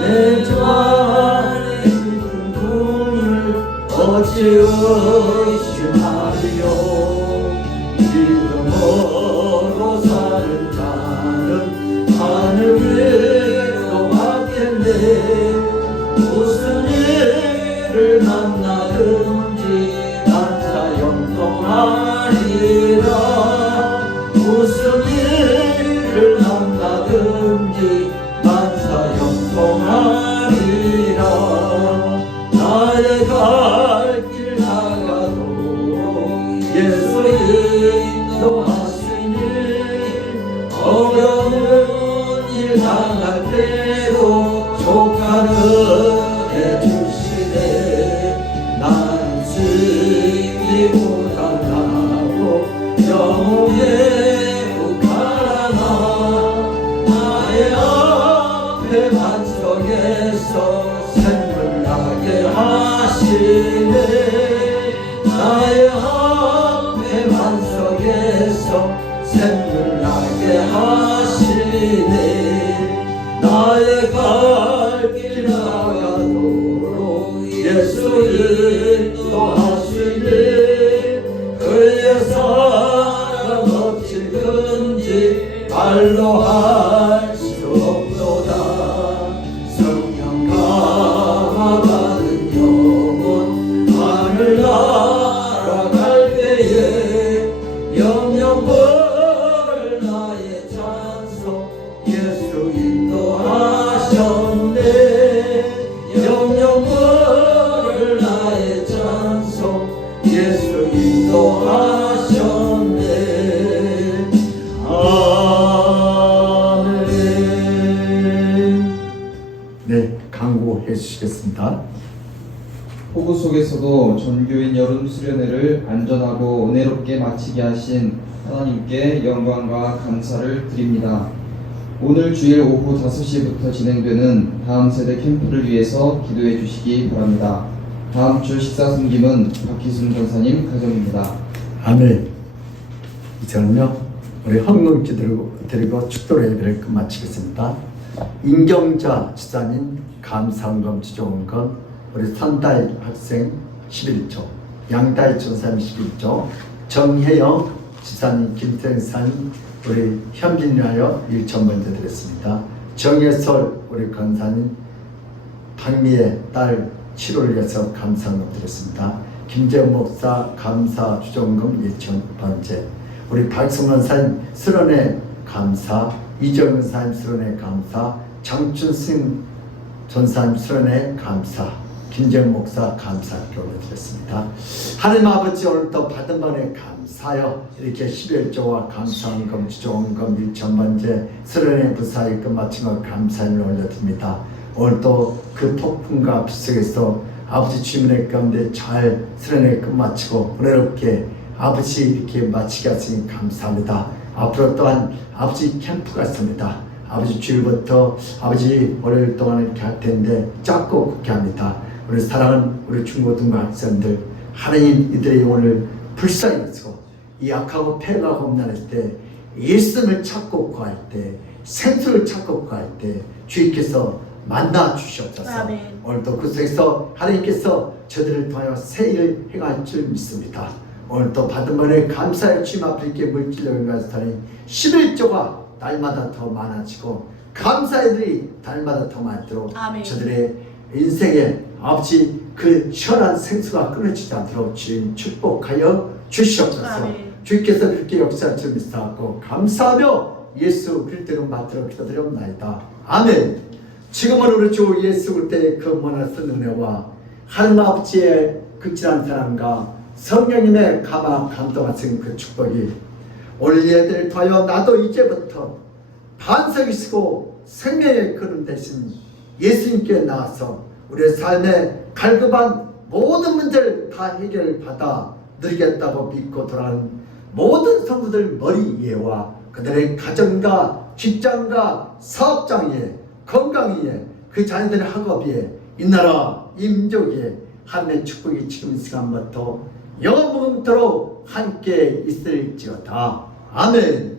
내 주 안에 깊은 꿈을 어찌 의심하리요. 믿음으로 사는 자는 하늘 위로 받겠네. 무슨 일을 만나든지 난사 영통하리라. 무슨 일을 만나든지 난사 영통하리라. 나의 갈 길 나가도록 예수 인도하시니 어려운 일 당할 때도 조카를 해주시네. 나는 슬기 못하나고 영웅의 북하나 나의 앞에 반석에서 샘물 나게 하시네. 나의 앞에 반석에서 샘물 나게 하시네. 나의 갈 길 나가도록 예수 인도하시네. 그의 사랑 어찌 큰지 말로 할 수 없도다. 성령 감화받은 영혼 하늘 날아갈 때에 영영 부를 나의 찬송 예수 인도하셨네. 영영 부를 나의 찬송 예수 인도하셨네. 아멘. 네, 강구해 주시겠습니다. 폭우 속에서도 전교인 여름 수련회를 안전하고 은혜롭게 마치게 하신 하나님께 영광과 감사를 드립니다. 오늘 주일 오후 5시부터 진행되는 다음 세대 캠프를 위해서 기도해 주시기 바랍니다. 다음 주 식사 섬김은 박희순 전사님 가정입니다. 아멘. 이제는요 우리 헌금 드리고 축도 예배를 끝마치겠습니다. 임경자 지사님 감사헌금 주조헌금, 우리 선다희 학생 11조, 양다희 전사님 11조, 정혜영 지사님, 김태사님, 우리 현빈이하여 1천 먼저 드렸습니다. 정혜솔 우리 권사님, 박미의 딸 치료를 위해서 감사헌금 드렸습니다. 김재훈 목사 감사 주정금 1천 번째, 우리 박성원 사님 수련회 감사, 이정은 사님 수련회 감사, 장춘승 전사님 수련회 감사, 김재훈 목사 감사 올려드렸습니다. 하나님 아버지 오늘도 받은 번에 감사하여 이렇게 11조와 감사헌금 주조헌금 1천 번째 수련회 부사에 끝마치며 감사를 올려드립니다. 오늘도 그 폭풍과 비 속에서 아버지 주님의 가운데 잘 수련회 끝마치고 은혜롭게 아버지 이렇게 마치게 하시니 감사합니다. 앞으로 또한 아버지 캠프가 있습니다. 아버지 주일부터 아버지 월요일 동안 이렇게 할 텐데 짧고 굵게 합니다. 우리 사랑하는 우리 중고등부 학생들, 하나님 이들의 영혼을 불쌍히 여시고 이 약하고 폐가 험난할 때, 예수님을 찾고 구할 때, 생수를 찾고 구할 때 주님께서 만나 주시옵소서. 아멘. 오늘도 그 속에서 하나님께서 저들을 통하여 새 일을 행할 줄 믿습니다. 오늘도 받은 번에 감사의 주님 앞에 이렇게 물질력을 가졌다니 11조가 날마다 더 많아지고 감사의 들이 날마다 더 많도록 아멘. 저들의 인생에 아버지 그 시원한 생수가 끊어지지 않도록 주님 축복하여 주시옵소서. 아멘. 주께서 그렇게 역사할 줄 믿사옵고 감사하며 예수 그리스도로 받들어 기도드리옵나이다. 아멘. 지금은 우리 주 예수 그리스도의 그 원하신 은혜와 하나님 아버지의 극진한 사랑과 성령님의 감화 감동하신 그 축복이 오늘 예배를 통하여 나도 이제부터 반석이시고 생명의 근원 되신 예수님께 나와서 우리의 삶에 갈급한 모든 문제를 다 해결받아 누리겠다고 믿고 돌아가는 모든 성도들 머리 위에와 그들의 가정과 직장과 사업장 위에, 건강 위에, 그 자녀들의 학업 위에, 이 나라 이 민족 위에 하나님의 축복이 지금 이 시간부터 영원토록 함께 있을지어다. 아멘.